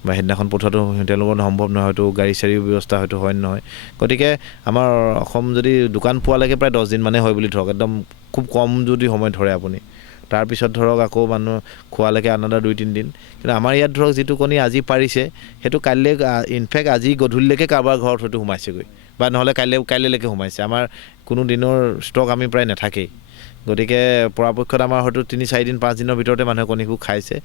বা সেইদিনাখন পঠোৱাটো তেওঁলোকৰ সম্ভৱ নহয় হয়তো গাড়ী চাড়ীৰ ব্যৱস্থা হয়তো হয় নহয় গতিকে আমাৰ অসম যদি দোকান পোৱালৈকে প্ৰায় 10 দিন মানে হয় বুলি ধৰক একদম খুব কম যদি সময় ধৰে আপুনি তাৰপিছত ধৰক আকৌ মানুহ খোৱালৈকে আনাদা 2-3 দিন কিন্তু আমাৰ ইয়াত ধৰক যিটো কণী আজি পাৰিছে সেইটো কাইলৈ ইনফেক্ট আজি গধূলিলৈকে কাৰোবাৰ ঘৰত হয়তো সোমাইছেগৈ বা নহ'লে কাইলৈলৈকে সোমাইছে আমাৰ কোনো দিনৰ ষ্টক আমি প্ৰায় নাথাকেই গতিকে পৰাপক্ষত আমাৰ হয়তো 3-4 দিন 5 দিনৰ ভিতৰতে মানুহে কণীবোৰ খাইছে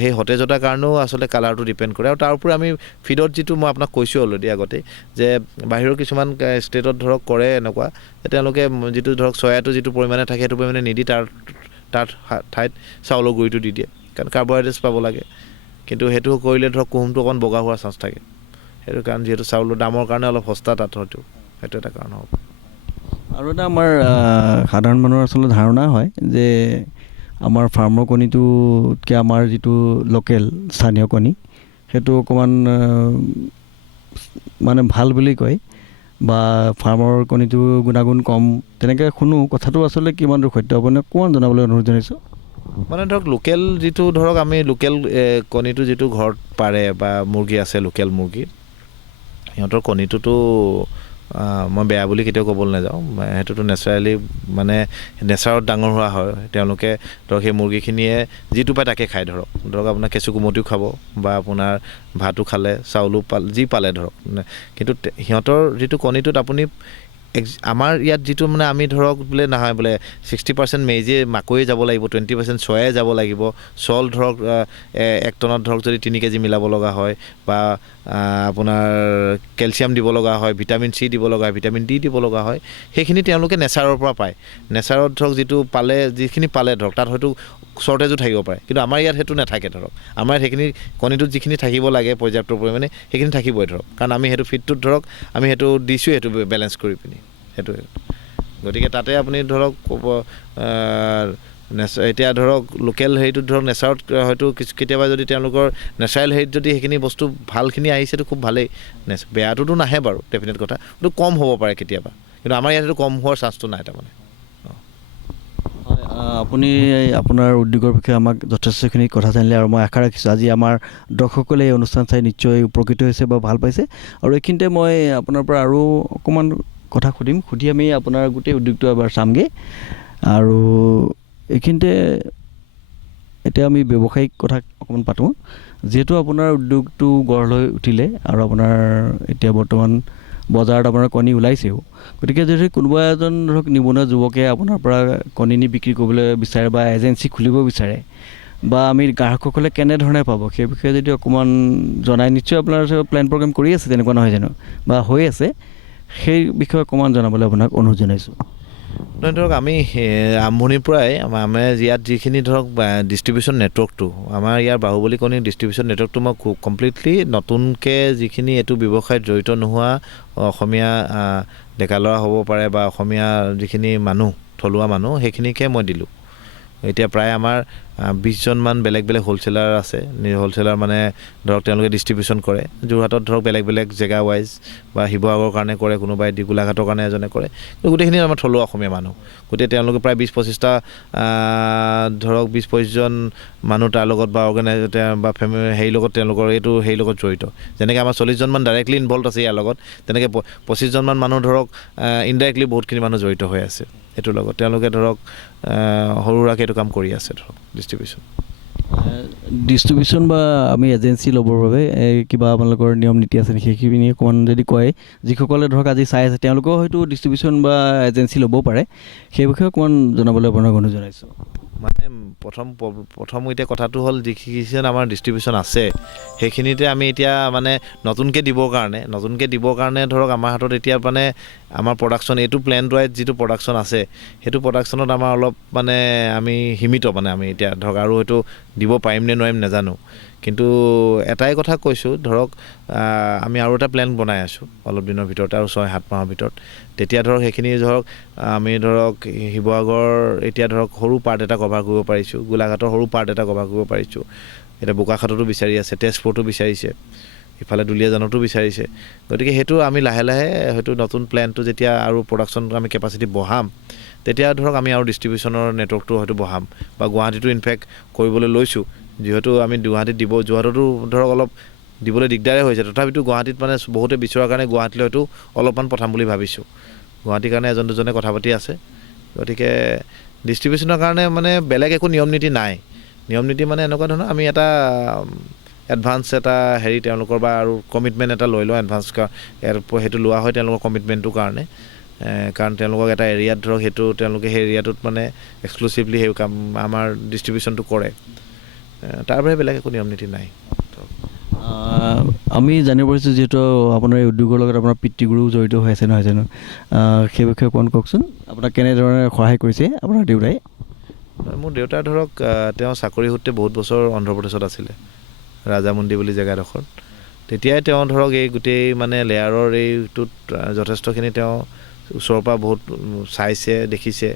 সেই সতেজতাৰ কাৰণেও আচলতে কালাৰটো ডিপেণ্ড কৰে আৰু তাৰ উপৰি আমি ফিডত যিটো মই আপোনাক কৈছোঁ অলৰেডি আগতে যে বাহিৰৰ কিছুমান ষ্টেটত ধৰক কৰে এনেকুৱা যে তেওঁলোকে যিটো ধৰক চয়াটো যিটো পৰিমাণে থাকে সেইটো পৰিমাণে নিদি তাৰ ঠাইত চাউলৰ গুড়িটো দি দিয়ে কাৰণ কাৰ্বহাইড্ৰেটছ পাব লাগে কিন্তু সেইটো কৰিলে ধৰক কুহুমটো অকণ বগা হোৱাৰ চান্স থাকে সেইটো কাৰণ যিহেতু চাউলৰ দামৰ কাৰণে অলপ সস্তা তাত হয়তো সেইটো এটা কাৰণ হ'ব আৰু এটা আমাৰ সাধাৰণ মানুহৰ আচলতে ধাৰণা হয় যে আমাৰ ফাৰ্মৰ কণীটোতকৈ আমাৰ যিটো লোকেল স্থানীয় কণী সেইটো অকণমান মানে ভাল বুলি কয় বা ফাৰ্মৰ কণীটো গুণাগুণ কম তেনেকৈ শুনো কথাটো আচলতে কিমান দূৰ সত্য আপুনি অকণমান জনাবলৈ অনুৰোধ জনাইছোঁ মানে ধৰক লোকেল যিটো ধৰক আমি লোকেল কণীটো যিটো ঘৰত পাৰে বা মুৰ্গী আছে লোকেল মুৰ্গী সিহঁতৰ কণীটোতো মই বেয়া বুলি কেতিয়াও ক'বলৈ নাযাওঁ সেইটোতো নেচাৰেলি মানে নেচাৰত ডাঙৰ হোৱা হয় তেওঁলোকে ধৰক সেই মুৰ্গীখিনিয়ে যিটো পায় তাকে খায় ধৰক আপোনাৰ কেঁচু কুমতিও খাব বা আপোনাৰ ভাতো খালে চাউলো যি পালে ধৰক কিন্তু সিহঁতৰ যিটো কণীটোত আপুনি আমাৰ ইয়াত যিটো মানে আমি ধৰক বোলে নহয় বোলে 60% মেজিয়ে মাকৈয়ে যাব লাগিব 20% চয়াই যাব লাগিব চল ধৰক 1 টনত ধৰক যদি 3 কেজি মিলাব লগা হয় বা আপোনাৰ কেলছিয়াম দিব লগা হয় ভিটামিন চি দিব লগা হয় ভিটামিন ডি দিব লগা হয় সেইখিনি তেওঁলোকে নেচাৰৰ পৰা পায় নেচাৰত ধৰক যিখিনি পালে ধৰক তাত হয়তো শ্বৰ্টেজো থাকিব পাৰে কিন্তু আমাৰ ইয়াত সেইটো নাথাকে ধৰক আমাৰ সেইখিনি কণীটোত যিখিনি থাকিব লাগে পৰ্যাপ্ত পৰিমাণে সেইখিনি থাকিবই ধৰক কাৰণ আমি সেইটো ফিডটোত ধৰক আমি সেইটো দিছোঁ সেইটো বেলেঞ্চ কৰি পিনি সেইটোৱে গতিকে তাতে আপুনি ধৰক এতিয়া ধৰক লোকেল হেৰিটোত ধৰক নেচাৰত হয়তো কেতিয়াবা যদি তেওঁলোকৰ নেচাৰেল হেৰিত যদি সেইখিনি বস্তু ভালখিনি আহিছেতো খুব ভালেই বেয়াটোতো নাহে বাৰু ডেফিনেট কথা কিন্তু কম হ'ব পাৰে কেতিয়াবা কিন্তু আমাৰ ইয়াত সেইটো কম হোৱাৰ চান্সটো নাই তাৰমানে আপুনি আপোনাৰ উদ্যোগৰ বিষয়ে আমাক যথেষ্টখিনি কথা জানিলে আৰু মই আশা ৰাখিছোঁ আজি আমাৰ দৰ্শকসকলে এই অনুষ্ঠান চাই নিশ্চয় উপকৃত হৈছে বা ভাল পাইছে আৰু এইখিনিতে মই আপোনাৰ পৰা আৰু অকণমান কথা সুধি আমি আপোনাৰ গোটেই উদ্যোগটো এবাৰ চামগৈ আৰু এইখিনিতে এতিয়া আমি ব্যৱসায়িক কথা অকণমান পাতোঁ যিহেতু আপোনাৰ উদ্যোগটো গঢ় লৈ উঠিলে আৰু আপোনাৰ এতিয়া বৰ্তমান বজাৰত আপোনাৰ কণী ওলাইছেও গতিকে যদি কোনোবা এজন ধৰক নিবনুৱা যুৱকে আপোনাৰ পৰা কণী নি বিক্ৰী কৰিবলৈ বিচাৰে বা এজেঞ্চি খুলিব বিচাৰে বা আমি গ্ৰাহকসকলে কেনেধৰণে পাব সেই বিষয়ে যদি অকণমান জনাই নিশ্চয় আপোনাৰ প্লেন প্ৰগ্ৰেম কৰি আছে তেনেকুৱা নহয় জানো বা হৈ আছে সেই বিষয়ে অকণমান জনাবলৈ আপোনাক অনুৰোধ জনাইছোঁ ধৰক আমি আৰম্ভণিৰ পৰাই আমাৰ ইয়াত যিখিনি ধৰক ডিষ্ট্ৰিবিউশ্যন নেটৱৰ্কটো আমাৰ ইয়াৰ বাহুবলী কণীৰ ডিষ্ট্ৰিবিউশ্যন নেটৱৰ্কটো মই কমপ্লিটলি নতুনকৈ যিখিনি এইটো ব্যৱসায়ত জড়িত নোহোৱা অসমীয়া ডেকা ল'ৰা হ'ব পাৰে বা অসমীয়া যিখিনি মানুহ থলুৱা মানুহ সেইখিনিকে মই দিলোঁ এতিয়া প্ৰায় আমাৰ 20জনমান বেলেগ বেলেগ হ'লচেলাৰ আছে হ'লচেলাৰ মানে ধৰক তেওঁলোকে ডিষ্ট্ৰিবিউশ্যন কৰে যোৰহাটত ধৰক বেলেগ বেলেগ জেগা ৱাইজ বা শিৱসাগৰৰ কাৰণে কৰে কোনোবাই গোলাঘাটৰ কাৰণে এজনে কৰে গোটেইখিনি আমাৰ থলুৱা অসমীয়া মানুহ গোটেই তেওঁলোকে প্ৰায় 20-25টা ধৰক 20-25জন মানুহ তাৰ লগত বা অৰ্গেনাইজাৰ বা ফেমিলি হেৰি লগত তেওঁলোকৰ এইটো হেৰি লগত জড়িত যেনেকৈ আমাৰ 40জনমান ডাইৰেক্টলি ইনভল্ভ আছে ইয়াৰ লগত তেনেকৈ 25জনমান মানুহ ধৰক ইনডাইৰেক্টলি বহুতখিনি মানুহ জড়িত হৈ আছে এইটোৰ লগত তেওঁলোকে ধৰক সৰু সুৰাকৈ এইটো কাম কৰি আছে ধৰক ডিষ্ট্ৰিবিউশ্যন বা আমি এজেঞ্চি ল'বৰ বাবে কিবা আপোনালোকৰ নিয়ম নীতি আছে নেকি সেইখিনি অকণমান যদি কয় যিসকলে ধৰক আজি চাই আছে তেওঁলোকেও হয়তো ডিষ্ট্ৰিবিউশ্যন বা এজেঞ্চি ল'বও পাৰে সেই বিষয়ে অকণমান জনাবলৈ আপোনাক অনুৰোধ জনাইছোঁ মানে প্ৰথম এতিয়া কথাটো হ'ল যিখিনি আমাৰ ডিষ্ট্ৰিবিউশ্যন আছে সেইখিনিতে আমি এতিয়া মানে নতুনকৈ দিবৰ কাৰণে ধৰক আমাৰ হাতত এতিয়া মানে আমাৰ প্ৰডাকশ্যন এইটো প্লেন ৱাইজ যিটো প্ৰডাকশ্যন আছে সেইটো প্ৰডাকশ্যনত আমাৰ অলপ মানে আমি সীমিত মানে আমি এতিয়া ধৰক আৰু হয়তো দিব পাৰিম নে নোৱাৰিম নাজানো কিন্তু এটাই কথা কৈছোঁ ধৰক আমি আৰু এটা প্লেন বনাই আছোঁ অলপ দিনৰ ভিতৰতে আৰু 6-7 মাহৰ ভিতৰত তেতিয়া ধৰক সেইখিনি ধৰক আমি ধৰক শিৱসাগৰ এতিয়া ধৰক সৰু পাৰ্ট এটা কভাৰ কৰিব পাৰিছোঁ গোলাঘাটৰ সৰু পাৰ্ট এটা কভাৰ কৰিব পাৰিছোঁ এতিয়া বোকাখাততো বিচাৰি আছে তেজপুৰতো বিচাৰিছে ইফালে দুলীয়াজানতো বিচাৰিছে গতিকে সেইটো আমি লাহে লাহে হয়তো নতুন প্লেনটো যেতিয়া আৰু প্ৰডাকশ্যন আমি কেপাচিটি বঢ়াম তেতিয়া ধৰক আমি আৰু ডিষ্ট্ৰিবিউশ্যনৰ নেটৱৰ্কটো হয়তো বঢ়াম বা গুৱাহাটীটো ইনফেক্ট কৰিবলৈ লৈছোঁ যিহেতু আমি গুৱাহাটীত যোৰহাটতো ধৰক অলপ দিবলৈ দিগদাৰে হৈছে তথাপিতো গুৱাহাটীত মানে বহুতে বিচৰাৰ কাৰণে গুৱাহাটীলৈ হয়তো অলপমান পঠাম বুলি ভাবিছোঁ গুৱাহাটীৰ কাৰণে এজন দুজনে কথা পাতি আছে গতিকে ডিষ্ট্ৰিবিউশ্যনৰ কাৰণে মানে বেলেগ একো নিয়ম নীতি নাই নিয়ম নীতি মানে এনেকুৱা ধৰণৰ আমি এটা এডভান্স এটা হেৰি তেওঁলোকৰ বা আৰু কমিটমেণ্ট এটা লৈ লওঁ এডভান্স সেইটো লোৱা হয় তেওঁলোকৰ কমিটমেণ্টটোৰ কাৰণে কাৰণ তেওঁলোকক এটা এৰিয়াত ধৰক সেইটো তেওঁলোকে সেই এৰিয়াটোত মানে এক্সক্লুচিভলি সেই কাম আমাৰ ডিষ্ট্ৰিবিউশ্যনটো কৰে তাৰ বাহিৰে বেলেগ একো নিয়ম নীতি নাই আমি জানিব পাৰিছোঁ যিহেতু আপোনাৰ এই উদ্যোগৰ লগত আপোনাৰ পিতৃগুৰু জড়িত হৈ আছে নহয় জানো সেই বিষয়ে অকণমান কওকচোন আপোনাক কেনেধৰণে সহায় কৰিছে আপোনাৰ দেউতাই মোৰ দেউতা ধৰক তেওঁ চাকৰি সূত্ৰে বহুত বছৰ অন্ধ্ৰপ্ৰদেশত আছিলে ৰাজামুণ্ডি বুলি জেগাডোখৰত তেতিয়াই তেওঁ ধৰক এই গোটেই মানে লেয়াৰৰ এইটোত যথেষ্টখিনি তেওঁ ওচৰৰ পৰা বহুত চাইছে দেখিছে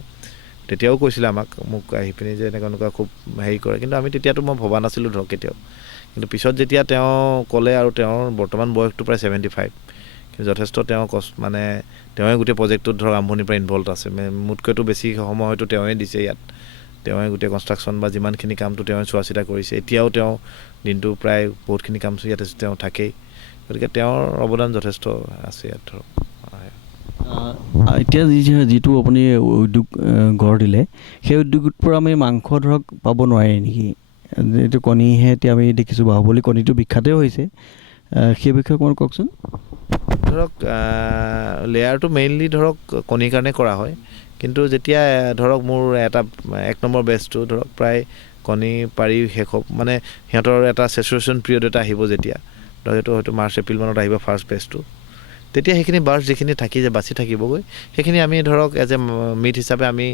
তেতিয়াও কৈছিলে মোক আহি পিনি যে এনেকুৱা খুব হেৰি কৰে কিন্তু আমি তেতিয়াতো মই ভবা নাছিলোঁ ধৰক কেতিয়াও কিন্তু পিছত যেতিয়া তেওঁ ক'লে আৰু তেওঁৰ বৰ্তমান বয়সটো প্ৰায় 75 কিন্তু যথেষ্ট তেওঁ মানে তেওঁৱে গোটেই প্ৰজেক্টটোত ধৰক আৰম্ভণিৰ পৰা ইনভল্ভ আছে মোতকৈতো বেছি সময় হয়তো তেওঁৱে দিছে ইয়াত তেওঁৱে গোটেই কনষ্ট্ৰাকশ্যন বা যিমানখিনি কামটো তেওঁৱে চোৱা চিতা কৰিছে এতিয়াও তেওঁ দিনটো প্ৰায় বহুতখিনি কাম ইয়াতে তেওঁ থাকেই গতিকে তেওঁৰ অৱদান যথেষ্ট আছে ইয়াত ধৰক এতিয়া যিটো আপুনি উদ্যোগ গঢ় দিলে সেই উদ্যোগৰ পৰা আমি মাংস ধৰক পাব নোৱাৰি নেকি এইটো কণীহে এতিয়া আমি দেখিছোঁ বাহুবলী কণীটো বিখ্যাতেই হৈছে সেই বিষয়ে অকণমান কওকচোন ধৰক লেয়াৰটো মেইনলি ধৰক কণীৰ কাৰণে কৰা হয় কিন্তু যেতিয়া ধৰক মোৰ এটা 1 নম্বৰ বেচটো ধৰক প্ৰায় কণী পাৰি শেষ হ'ব মানে সিহঁতৰ এটা ছেচুৰেশ্যন পিৰিয়ড এটা আহিব যেতিয়া ধৰক এইটো হয়তো মাৰ্চ এপ্ৰিল মানত আহিব ফাৰ্ষ্ট বেচটো তেতিয়া সেইখিনি বাৰ্চ যিখিনি বাচি থাকিবগৈ সেইখিনি আমি ধৰক এজ এ মিট হিচাপে আমি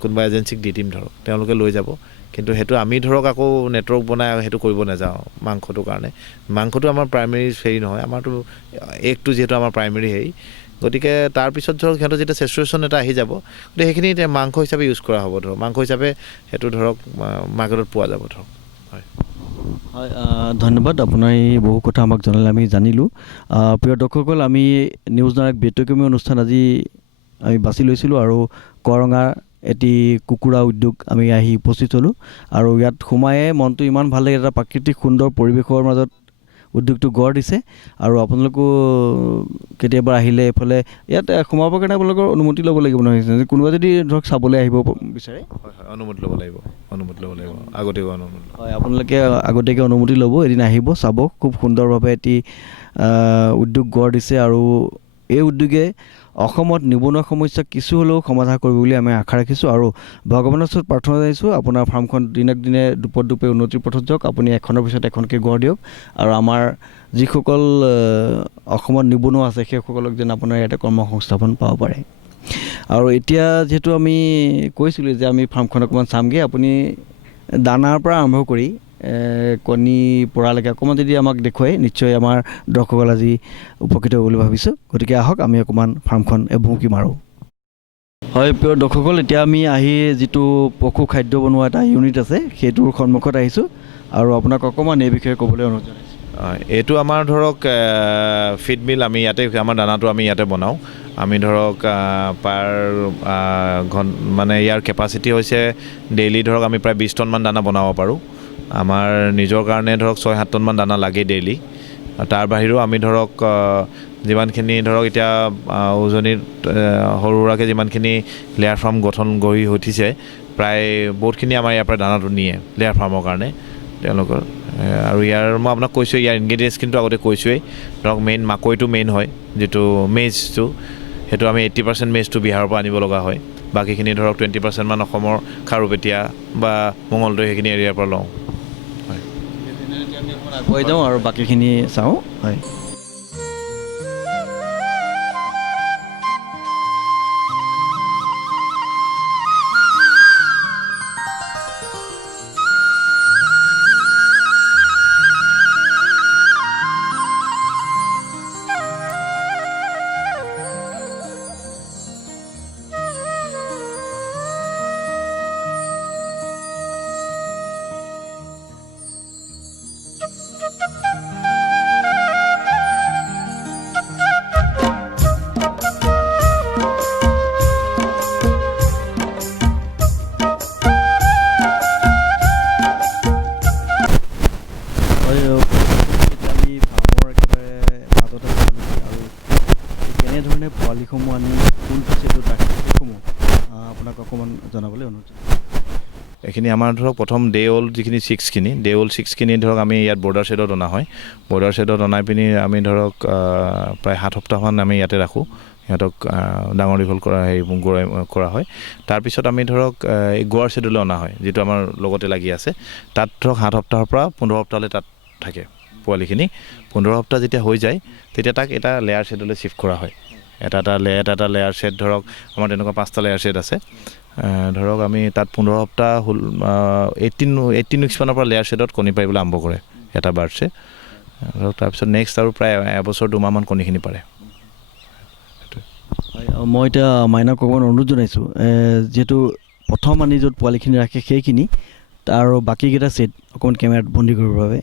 কোনোবা এজেঞ্চিক দি দিম ধৰক তেওঁলোকে লৈ যাব কিন্তু সেইটো আমি ধৰক আকৌ নেটৱৰ্ক বনাই সেইটো কৰিব নাযাওঁ মাংসটোৰ কাৰণে মাংসটো আমাৰ প্ৰাইমেৰী হেৰি নহয় আমাৰতো এগটো যিহেতু আমাৰ প্ৰাইমেৰী হেৰি গতিকে তাৰপিছত ধৰক সিহঁতৰ যেতিয়া ছেচুৰেশ্যন এটা আহি যাব গতিকে সেইখিনি এতিয়া মাংস হিচাপে ইউজ কৰা হ'ব ধৰক মাংস হিচাপে সেইটো ধৰক মাৰ্কেটত পোৱা যাব ধৰক হয় হয় ধন্যবাদ আপোনাৰ এই বহু কথা আমাক জনালে আমি জানিলোঁ প্ৰিয় দৰ্শকসকল আমি নিউজ নায়ক ব্যতিক্ৰমী অনুষ্ঠান আজি আমি বাছি লৈছিলোঁ আৰু কৰঙাৰ এটি কুকুৰা উদ্যোগ আমি আহি উপস্থিত হ'লোঁ আৰু ইয়াত সোমায়ে মনটো ইমান ভাল লাগে এটা প্ৰাকৃতিক সুন্দৰ পৰিৱেশৰ মাজত উদ্যোগটো গঢ় দিছে আৰু আপোনালোকো কেতিয়াবা আহিলে এইফালে ইয়াত সোমাবৰ কাৰণে আপোনালোকৰ অনুমতি ল'ব লাগিব নহয় কোনোবা যদি ধৰক চাবলৈ আহিব বিচাৰে হয় অনুমতি ল'ব লাগিব আগতীয়াকৈ অনুমতি হয় আপোনালোকে আগতীয়াকৈ অনুমতি ল'ব এদিন আহিব চাব খুব সুন্দৰভাৱে এটি উদ্যোগ গঢ় দিছে আৰু এই উদ্যোগে অসমত নিবনুৱা সমস্যা কিছু হ'লেও সমাধান কৰিব বুলি আমি আশা ৰাখিছোঁ আৰু ভগৱানৰ ওচৰত প্ৰাৰ্থনা জনাইছোঁ আপোনাৰ ফাৰ্মখন দিনক দিনে দুপে উন্নতিৰ পথত যাওক আপুনি এখনৰ পিছত এখনকৈ গঢ় দিয়ক আৰু আমাৰ যিসকল অসমত নিবনুৱা আছে সেইসকলক যেন আপোনাৰ ইয়াতে কৰ্মসংস্থাপন পাব পাৰে আৰু এতিয়া যিহেতু আমি কৈছিলোঁ যে আমি ফাৰ্মখন অকণমান চামগৈ আপুনি দানাৰ পৰা আৰম্ভ কৰি কণী পৰালৈকে অকণমান যদি আমাক দেখুৱাই নিশ্চয় আমাৰ দৰ্শকসকল আজি উপকৃত হ'ব বুলি ভাবিছোঁ গতিকে আহক আমি অকণমান ফাৰ্মখন এভুমুকি মাৰোঁ হয় প্ৰিয় দৰ্শকসকল, এতিয়া আমি আহি যিটো পশু খাদ্য বনোৱা এটা ইউনিট আছে সেইটোৰ সন্মুখত আহিছোঁ আৰু আপোনাক অকণমান এই বিষয়ে ক'বলৈ অনুৰোধ জনাইছোঁ। এইটো আমাৰ ধৰক ফিড মিল, আমি ইয়াতে আমাৰ দানাটো আমি ইয়াতে বনাওঁ। আমি ধৰক পাৰ মানে ইয়াৰ কেপাচিটি হৈছে ডেইলি ধৰক আমি প্ৰায় 20 টনমান দানা বনাব পাৰোঁ। আমাৰ নিজৰ কাৰণে ধৰক 6-7 টনমান দানা লাগেই ডেইলি। তাৰ বাহিৰেও আমি ধৰক যিমানখিনি ধৰক এতিয়া উজনিত সৰু সুৰাকৈ যিমানখিনি লেয়াৰ ফাৰ্ম গঢ়ি উঠিছে, প্ৰায় বহুতখিনি আমাৰ ইয়াৰ পৰা দানাটো নিয়ে লেয়াৰ ফাৰ্মৰ কাৰণে তেওঁলোকৰ। আৰু ইয়াৰ মই আপোনাক কৈছোঁ, ইয়াৰ ইনগ্ৰেডিয়েণ্টছখিনিতো আগতে কৈছোঁৱেই। ধৰক মেইন মাকৈটো মেইন হয়, যিটো মেজটো, সেইটো আমি 80% মেজটো বিহাৰৰ পৰা আনিব লগা হয়। বাকীখিনি ধৰক 20% মান অসমৰ খাৰুপেটীয়া বা মঙলদৈ সেইখিনি এৰিয়াৰ পৰা লওঁ। হয়, আমি আগুৱাই যাওঁ আৰু বাকীখিনি চাওঁ। হয়, আমি ফাৰ্মৰ একেবাৰে মাজতে পালোঁহি আৰু কেনেধৰণে পোৱালিসমূহ আনি কোনটো ছেটত ৰাখে সেইসমূহ আপোনাক অকণমান জনাবলৈ অনুৰোধ জনাইছোঁ। এইখিনি আমাৰ ধৰক প্ৰথম ডে অ'ল্ড যিখিনি ডে অ'ল্ড 6খিনি ধৰক আমি ইয়াত বৰ্ডাৰ ছেডত অনা হয়। বৰ্ডাৰ ছেডত অনাই পিনি আমি ধৰক প্ৰায় 7 সপ্তাহমান আমি ইয়াতে ৰাখোঁ। সিহঁতক ডাঙৰ দীঘল কৰা হয়। তাৰপিছত আমি ধৰক এই গোৱাৰ ছেডলৈ অনা হয়, যিটো আমাৰ লগতে লাগি আছে। তাত ধৰক 7 সপ্তাহৰ পৰা 15 সপ্তাহলৈ তাত থাকে পোৱালিখিনি। 15 সপ্তাহ যেতিয়া হৈ যায়, তেতিয়া তাক এটা লেয়াৰ ছেডলৈ শ্বিফ্ট কৰা হয়। এটা লেয়াৰ ছেড ধৰক আমাৰ তেনেকুৱা 5টা লেয়াৰ ছেড আছে। ধৰক আমি তাত 15 সপ্তাহ হ'ল 18 উইক্স মানৰ পৰা লেয়াৰ ছেডত কণী পাৰিবলৈ আৰম্ভ কৰে এটা বাৰ্ডছে। ধৰক তাৰপিছত নেক্সট আৰু প্ৰায় এবছৰ 2 মাহমান কণীখিনি পাৰে। মই এতিয়া মাইনাক অকণমান অনুৰোধ জনাইছোঁ, যিহেতু প্ৰথম আনি য'ত পোৱালিখিনি ৰাখে সেইখিনি আৰু বাকীকেইটা ছেট অকণমান কেমেৰাত বন্দী কৰিবৰ বাবে।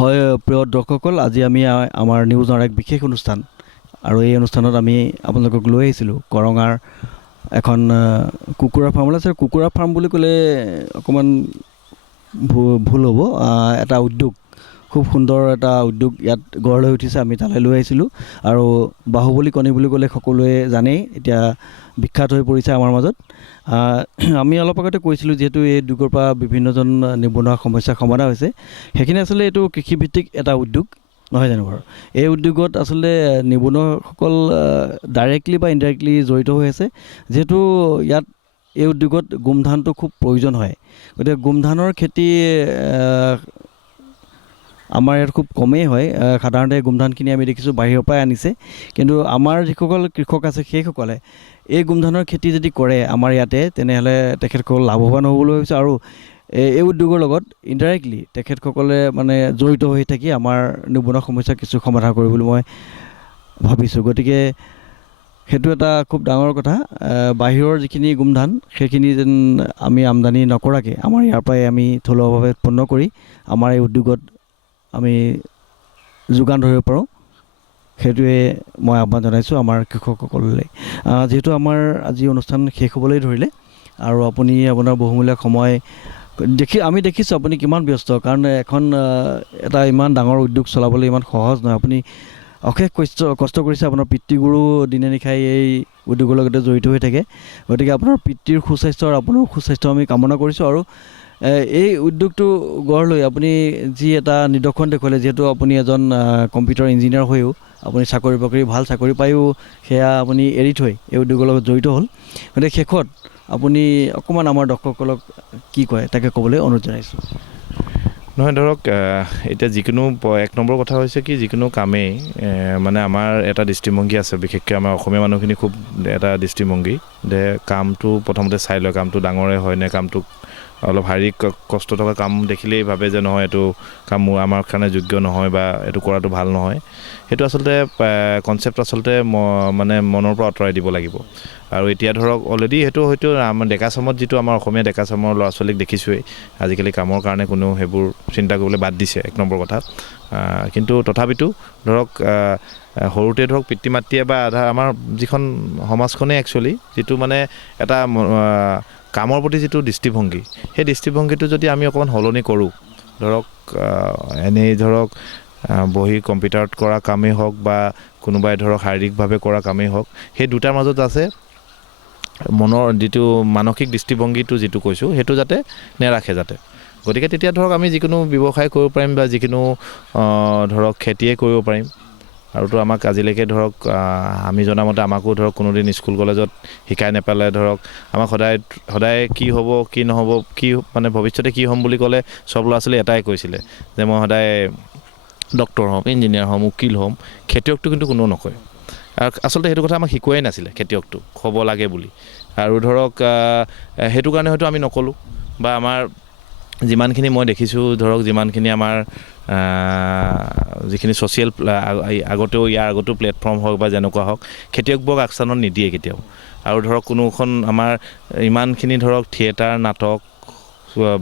হয় প্ৰিয় দৰ্শকসকল, আজি আমি আমাৰ নিউজৰ এক বিশেষ অনুষ্ঠান আৰু এই অনুষ্ঠানত আমি আপোনালোকক লৈ আহিছিলোঁ কৰঙাৰ এখন কুকুৰা ফাৰ্মলৈ। আছে কুকুৰা ফাৰ্ম বুলি ক'লে অকণমান ভুল হ'ব, এটা উদ্যোগ, খুব সুন্দৰ এটা উদ্যোগ ইয়াত গঢ় লৈ উঠিছে। আমি তালৈ লৈ আহিছিলোঁ আৰু বাহুবলী কণী বুলি ক'লে সকলোৱে জানেই, এতিয়া বিখ্যাত হৈ পৰিছে আমাৰ মাজত। আমি অলপ আগতে কৈছিলোঁ, যিহেতু এই উদ্যোগৰ পৰা বিভিন্নজন নিবনুৱা সমস্যাৰ সমাধান হৈছে। সেইখিনি আচলতে এইটো কৃষিভিত্তিক এটা উদ্যোগ, নহয় জানো বাৰু? এই উদ্যোগত আচলতে নিবনুৱাসকল ডাইৰেক্টলি বা ইনডাইৰেক্টলি জড়িত হৈ আছে, যিহেতু ইয়াত এই উদ্যোগত গোমধানটো খুব প্ৰয়োজন হয়। গতিকে গোমধানৰ খেতি আমাৰ ইয়াত খুব কমেই হয়। সাধাৰণতে গোমধানখিনি আমি দেখিছোঁ বাহিৰৰ পৰাই আনিছে, কিন্তু আমাৰ যিসকল কৃষক আছে সেইসকলে এই গোমধানৰ খেতি যদি কৰে আমাৰ ইয়াতে, তেনেহ'লে তেখেতসকল লাভৱান হ'বলৈ হৈছে আৰু এই উদ্যোগৰ লগত ইনডাইৰেক্টলি তেখেতসকলে মানে জড়িত হৈ থাকি আমাৰ নিবনুৱা সমস্যা কিছু সমাধান কৰিবলৈ মই ভাবিছোঁ। গতিকে সেইটো এটা খুব ডাঙৰ কথা। বাহিৰৰ যিখিনি গোমধান সেইখিনি যেন আমি আমদানি নকৰাকৈ আমাৰ ইয়াৰ পৰাই আমি থলুৱাভাৱে উৎপন্ন কৰি আমাৰ এই উদ্যোগত আমি যোগান ধৰিব পাৰোঁ, সেইটোৱে মই আহ্বান জনাইছোঁ আমাৰ কৃষকসকললৈ। যিহেতু আমাৰ আজি অনুষ্ঠান শেষ হ'বলৈ ধৰিলে আৰু আপুনি আপোনাৰ বহুমূলীয়া সময় আমি দেখিছোঁ আপুনি কিমান ব্যস্ত, কাৰণ এটা ইমান ডাঙৰ উদ্যোগ চলাবলৈ ইমান সহজ নহয়। আপুনি অশেষ কষ্ট কৰিছে। আপোনাৰ পিতৃগুৰু দিনে নিশাই এই উদ্যোগৰ লগতে জড়িত হৈ থাকে। গতিকে আপোনাৰ পিতৃৰ সুস্বাস্থ্য আৰু আপোনাৰ সুস্বাস্থ্য আমি কামনা কৰিছোঁ আৰু এই উদ্যোগটো গঢ় লৈ আপুনি যি এটা নিদৰ্শন দেখুৱালে, যিহেতু আপুনি এজন কম্পিউটাৰ ইঞ্জিনিয়াৰ হৈও আপুনি চাকৰি বাকৰি ভাল চাকৰি পায়ো সেয়া আপুনি এৰি থৈ এই উদ্যোগৰ লগত জড়িত হ'ল। গতিকে শেষত আপুনি অকণমান আমাৰ দৰ্শকসকলক কি কয় তাকে ক'বলৈ অনুৰোধ জনাইছোঁ। নহয় ধৰক এতিয়া যিকোনো এক নম্বৰ কথা হৈছে কি যিকোনো কামেই মানে আমাৰ এটা দৃষ্টিভংগী আছে, বিশেষকৈ আমাৰ অসমীয়া মানুহখিনি খুব এটা দৃষ্টিভংগী যে কামটো প্ৰথমতে চাই লয়, কামটো ডাঙৰে হয় নে কামটো অলপ শাৰীৰিক কষ্ট থকা কাম দেখিলেই ভাবে যে নহয় এইটো কাম আমাৰ কাৰণে যোগ্য নহয় বা এইটো কৰাটো ভাল নহয়। সেইটো আচলতে কনচেপ্ট আচলতে মানে মনৰ পৰা আঁতৰাই দিব লাগিব। আৰু এতিয়া ধৰক অলৰেডি সেইটো হয়তো আমাৰ ডেকাচামত যিটো আমাৰ অসমীয়া ডেকাচামৰ ল'ৰা ছোৱালীক দেখিছোঁৱেই আজিকালি কামৰ কাৰণে কোনো সেইবোৰ চিন্তা কৰিবলৈ বাদ দিছে, এক নম্বৰ কথা। কিন্তু তথাপিতো ধৰক সৰুতে ধৰক পিতৃ মাতৃয়ে বা আমাৰ যিখন সমাজখনেই একচুৱেলি যিটো মানে এটা কামৰ প্ৰতি যিটো দৃষ্টিভংগী, সেই দৃষ্টিভংগীটো যদি আমি অকণমান সলনি কৰোঁ, ধৰক এনেই ধৰক বহি কম্পিউটাৰত কৰা কামেই হওক বা কোনোবাই ধৰক শাৰীৰিকভাৱে কৰা কামেই হওক, সেই দুটাৰ মাজত আছে মনৰ যিটো মানসিক দৃষ্টিভংগীটো যিটো কৈছোঁ সেইটো যাতে নেৰাখে যাতে। গতিকে তেতিয়া ধৰক আমি যিকোনো ব্যৱসায় কৰিব পাৰিম বা যিকোনো ধৰক খেতিয়ে কৰিব পাৰিম। আৰুতো আমাক আজিলৈকে ধৰক আমি জনামতে আমাকো ধৰক কোনোদিন স্কুল কলেজত শিকাই নেপালে। ধৰক আমাক সদায় কি হ'ব কি নহ'ব কি মানে ভৱিষ্যতে কি হ'ম বুলি ক'লে চব ল'ৰা ছোৱালী এটাই কৈছিলে যে মই সদায় ডক্টৰ হ'ম, ইঞ্জিনিয়াৰ হ'ম, উকিল হ'ম। খেতিয়কটো কিন্তু কোনেও নকয়। আৰু আচলতে সেইটো কথা আমাক শিকোৱাই নাছিলে খেতিয়কটো হ'ব লাগে বুলি। আৰু ধৰক সেইটো কাৰণে হয়তো আমি নক'লোঁ বা আমাৰ যিমানখিনি মই দেখিছোঁ ধৰক যিমানখিনি আমাৰ যিখিনি ছ'চিয়েল ইয়াৰ আগতেও প্লেটফৰ্ম হওক বা যেনেকুৱা হওক খেতিয়কবোৰক আগস্থানত নিদিয়ে কেতিয়াও। আৰু ধৰক কোনোখন আমাৰ ইমানখিনি ধৰক থিয়েটাৰ নাটক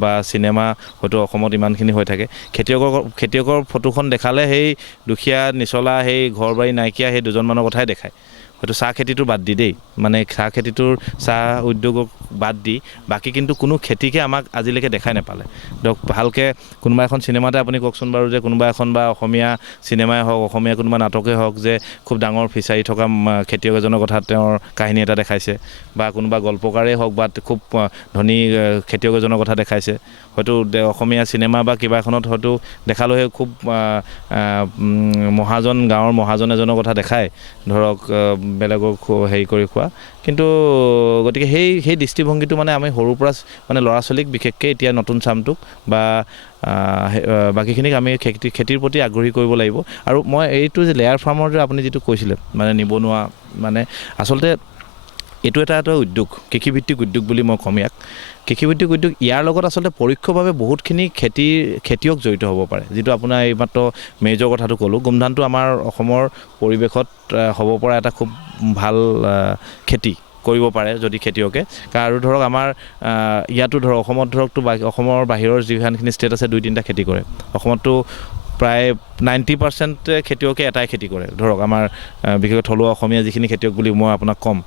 বা চিনেমা হয়তো অসমত ইমানখিনি হৈ থাকে, খেতিয়কৰ ফটোখন দেখালে সেই দুখীয়া নিচলা সেই ঘৰ বাৰী নাইকিয়া সেই দুজনমানৰ কথাই দেখায়। হয়তো চাহ খেতিটো বাদ দি দেই, মানে চাহ উদ্যোগক বাদ দি বাকী কিন্তু কোনো খেতিকে আমাক আজিলৈকে দেখাই নাপালে। ধৰক ভালকৈ কোনোবা এখন চিনেমাতে আপুনি কওকচোন বাৰু যে কোনোবা এখন বা অসমীয়া চিনেমাই হওক, অসমীয়া কোনোবা নাটকেই হওক যে খুব ডাঙৰ ফিচাৰী থকা খেতিয়ক এজনৰ কথা তেওঁৰ কাহিনী এটা দেখাইছে, বা কোনোবা গল্পকাৰেই হওক বা খুব ধনী খেতিয়ক এজনৰ কথা দেখাইছে। হয়তো অসমীয়া চিনেমা বা কিবা এখনত হয়তো দেখালেহে খুব গাঁৱৰ মহাজন এজনৰ কথা দেখায়, ধৰক বেলেগক হেৰি কৰি খোৱা। কিন্তু গতিকে সেই দৃষ্টিভংগীটো মানে আমি সৰুৰ পৰা মানে ল'ৰা ছোৱালীক বিশেষকৈ এতিয়া নতুন চামটোক বা বাকীখিনিক আমি খেতিৰ প্ৰতি আগ্ৰহী কৰিব লাগিব। আৰু মই এইটো যে লেয়াৰ ফাৰ্মৰ যে আপুনি যিটো কৈছিলে মানে নিবনুৱা, মানে আচলতে এইটো এটা উদ্যোগ, কৃষিভিত্তিক উদ্যোগ বুলি মই ক'ম ইয়াক। কৃষিভিত্তিক উদ্যোগ ইয়াৰ লগত আচলতে পৰোক্ষভাৱে বহুতখিনি খেতিয়ক জড়িত হ'ব পাৰে। যিটো আপোনাৰ এইমাত্ৰ মেজৰ কথাটো ক'লোঁ, গোমধানটো আমাৰ অসমৰ পৰিৱেশত হ'ব পৰা এটা খুব ভাল খেতি কৰিব পাৰে যদি খেতিয়কে। আৰু ধৰক আমাৰ ইয়াতো ধৰক অসমত ধৰকতো অসমৰ বাহিৰৰ যিমানখিনি ষ্টেট আছে 2-3টা খেতি কৰে। অসমততো প্ৰায় 90% খেতিয়কে এটাই খেতি কৰে। ধৰক আমাৰ বিশেষকৈ থলুৱা অসমীয়া যিখিনি খেতিয়ক বুলি মই আপোনাক ক'ম,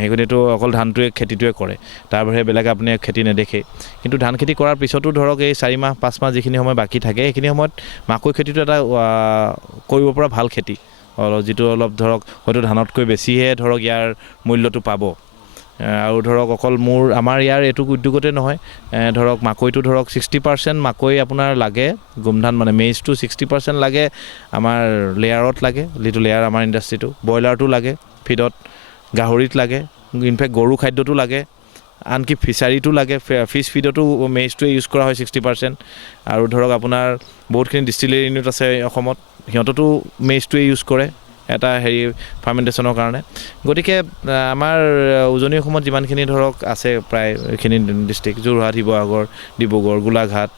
সেইখিনিতো অকল খেতিটোৱে কৰে, তাৰ বাহিৰে বেলেগ আপুনি খেতি নেদেখে। কিন্তু ধান খেতি কৰাৰ পিছতো ধৰক এই 4 মাহ 5 মাহ যিখিনি সময় বাকী থাকে, সেইখিনি সময়ত মাকৈ খেতিটো এটা কৰিব পৰা ভাল খেতি, যিটো অলপ ধৰক হয়তো ধানতকৈ বেছিহে ধৰক ইয়াৰ মূল্যটো পাব। আৰু ধৰক অকল আমাৰ ইয়াৰ এইটো উদ্যোগতে নহয়, ধৰক মাকৈটো ধৰক 60% মাকৈ আপোনাৰ লাগে, গোমধান মানে মেইজটো 60% লাগে আমাৰ লেয়াৰত লাগে, যিটো লেয়াৰ আমাৰ ইণ্ডাষ্ট্ৰিটো। ব্ৰইলাৰটো লাগে ফিডত, গাহৰিত লাগে, ইনফেক্ট গৰু খাদ্যটো লাগে, আনকি ফিচাৰীটো লাগে, ফিছ ফিডতো মেইজটোৱে ইউজ কৰা হয় 60%। আৰু ধৰক আপোনাৰ বহুতখিনি ডিষ্টিলাৰী ইউনিট আছে অসমত, সিহঁততো মেইজটোৱে ইউজ কৰে এটা ফাৰ্মেণ্টেশ্যনৰ কাৰণে। গতিকে আমাৰ উজনি অসমত যিমানখিনি ধৰক আছে প্ৰায় এইখিনি ডিষ্ট্ৰিক্ট, যোৰহাট, শিৱসাগৰ, ডিব্ৰুগড়, গোলাঘাট,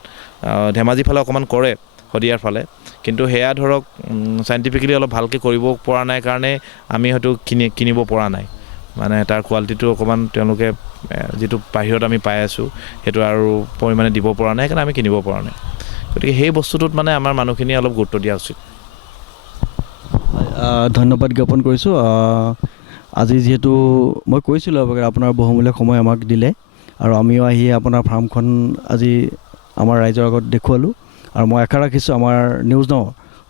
ধেমাজিৰ ফালে অকণমান কৰে, শদিয়াৰ ফালে। কিন্তু সেয়া ধৰক চাইণ্টিফিকেলি অলপ ভালকৈ কৰিব পৰা নাই কাৰণে আমি হয়তো কিনিব পৰা নাই, মানে তাৰ কোৱালিটিটো অকণমান তেওঁলোকে যিটো বাহিৰত আমি পাই আছোঁ সেইটো আৰু পৰিমাণে দিব পৰা নাই, সেইকাৰণে আমি কিনিব পৰা নাই। গতিকে সেই বস্তুটোত মানে আমাৰ মানুহখিনিয়ে অলপ গুৰুত্ব দিয়া উচিত। ধন্যবাদ জ্ঞাপন কৰিছোঁ। আজি যিহেতু মই কৈছিলোঁ আপোনাৰ বহুমূলীয়া সময় আমাক দিলে, আৰু আমিও আহি আপোনাৰ ফাৰ্মখন আজি আমাৰ ৰাইজৰ আগত দেখুৱালোঁ। আৰু মই আশা ৰাখিছোঁ আমাৰ নিউজ নাওৰ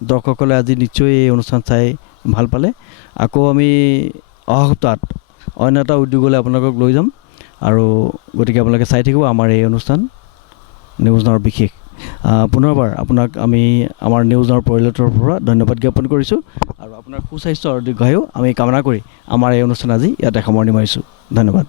দৰ্শকসকলে আজি নিশ্চয় এই অনুষ্ঠান চাই ভাল পালে। আকৌ আমি অহা সপ্তাহত অন্য এটা উদ্যোগলৈ আপোনালোকক লৈ যাম, আৰু গতিকে আপোনালোকে চাই থাকিব আমাৰ এই অনুষ্ঠান। নিউজ নাওৰ বিশেষ পুনৰবাৰ আপোনাক আমি আমাৰ নিউজ নাওৰ পৰিয়ালৰ পৰা ধন্যবাদ জ্ঞাপন কৰিছোঁ আৰু আপোনাৰ সুস্বাস্থ্য আৰু দীৰ্ঘায়ু আমি কামনা কৰি আমাৰ এই অনুষ্ঠান আজি ইয়াতে সামৰণি মাৰিছোঁ ধন্যবাদ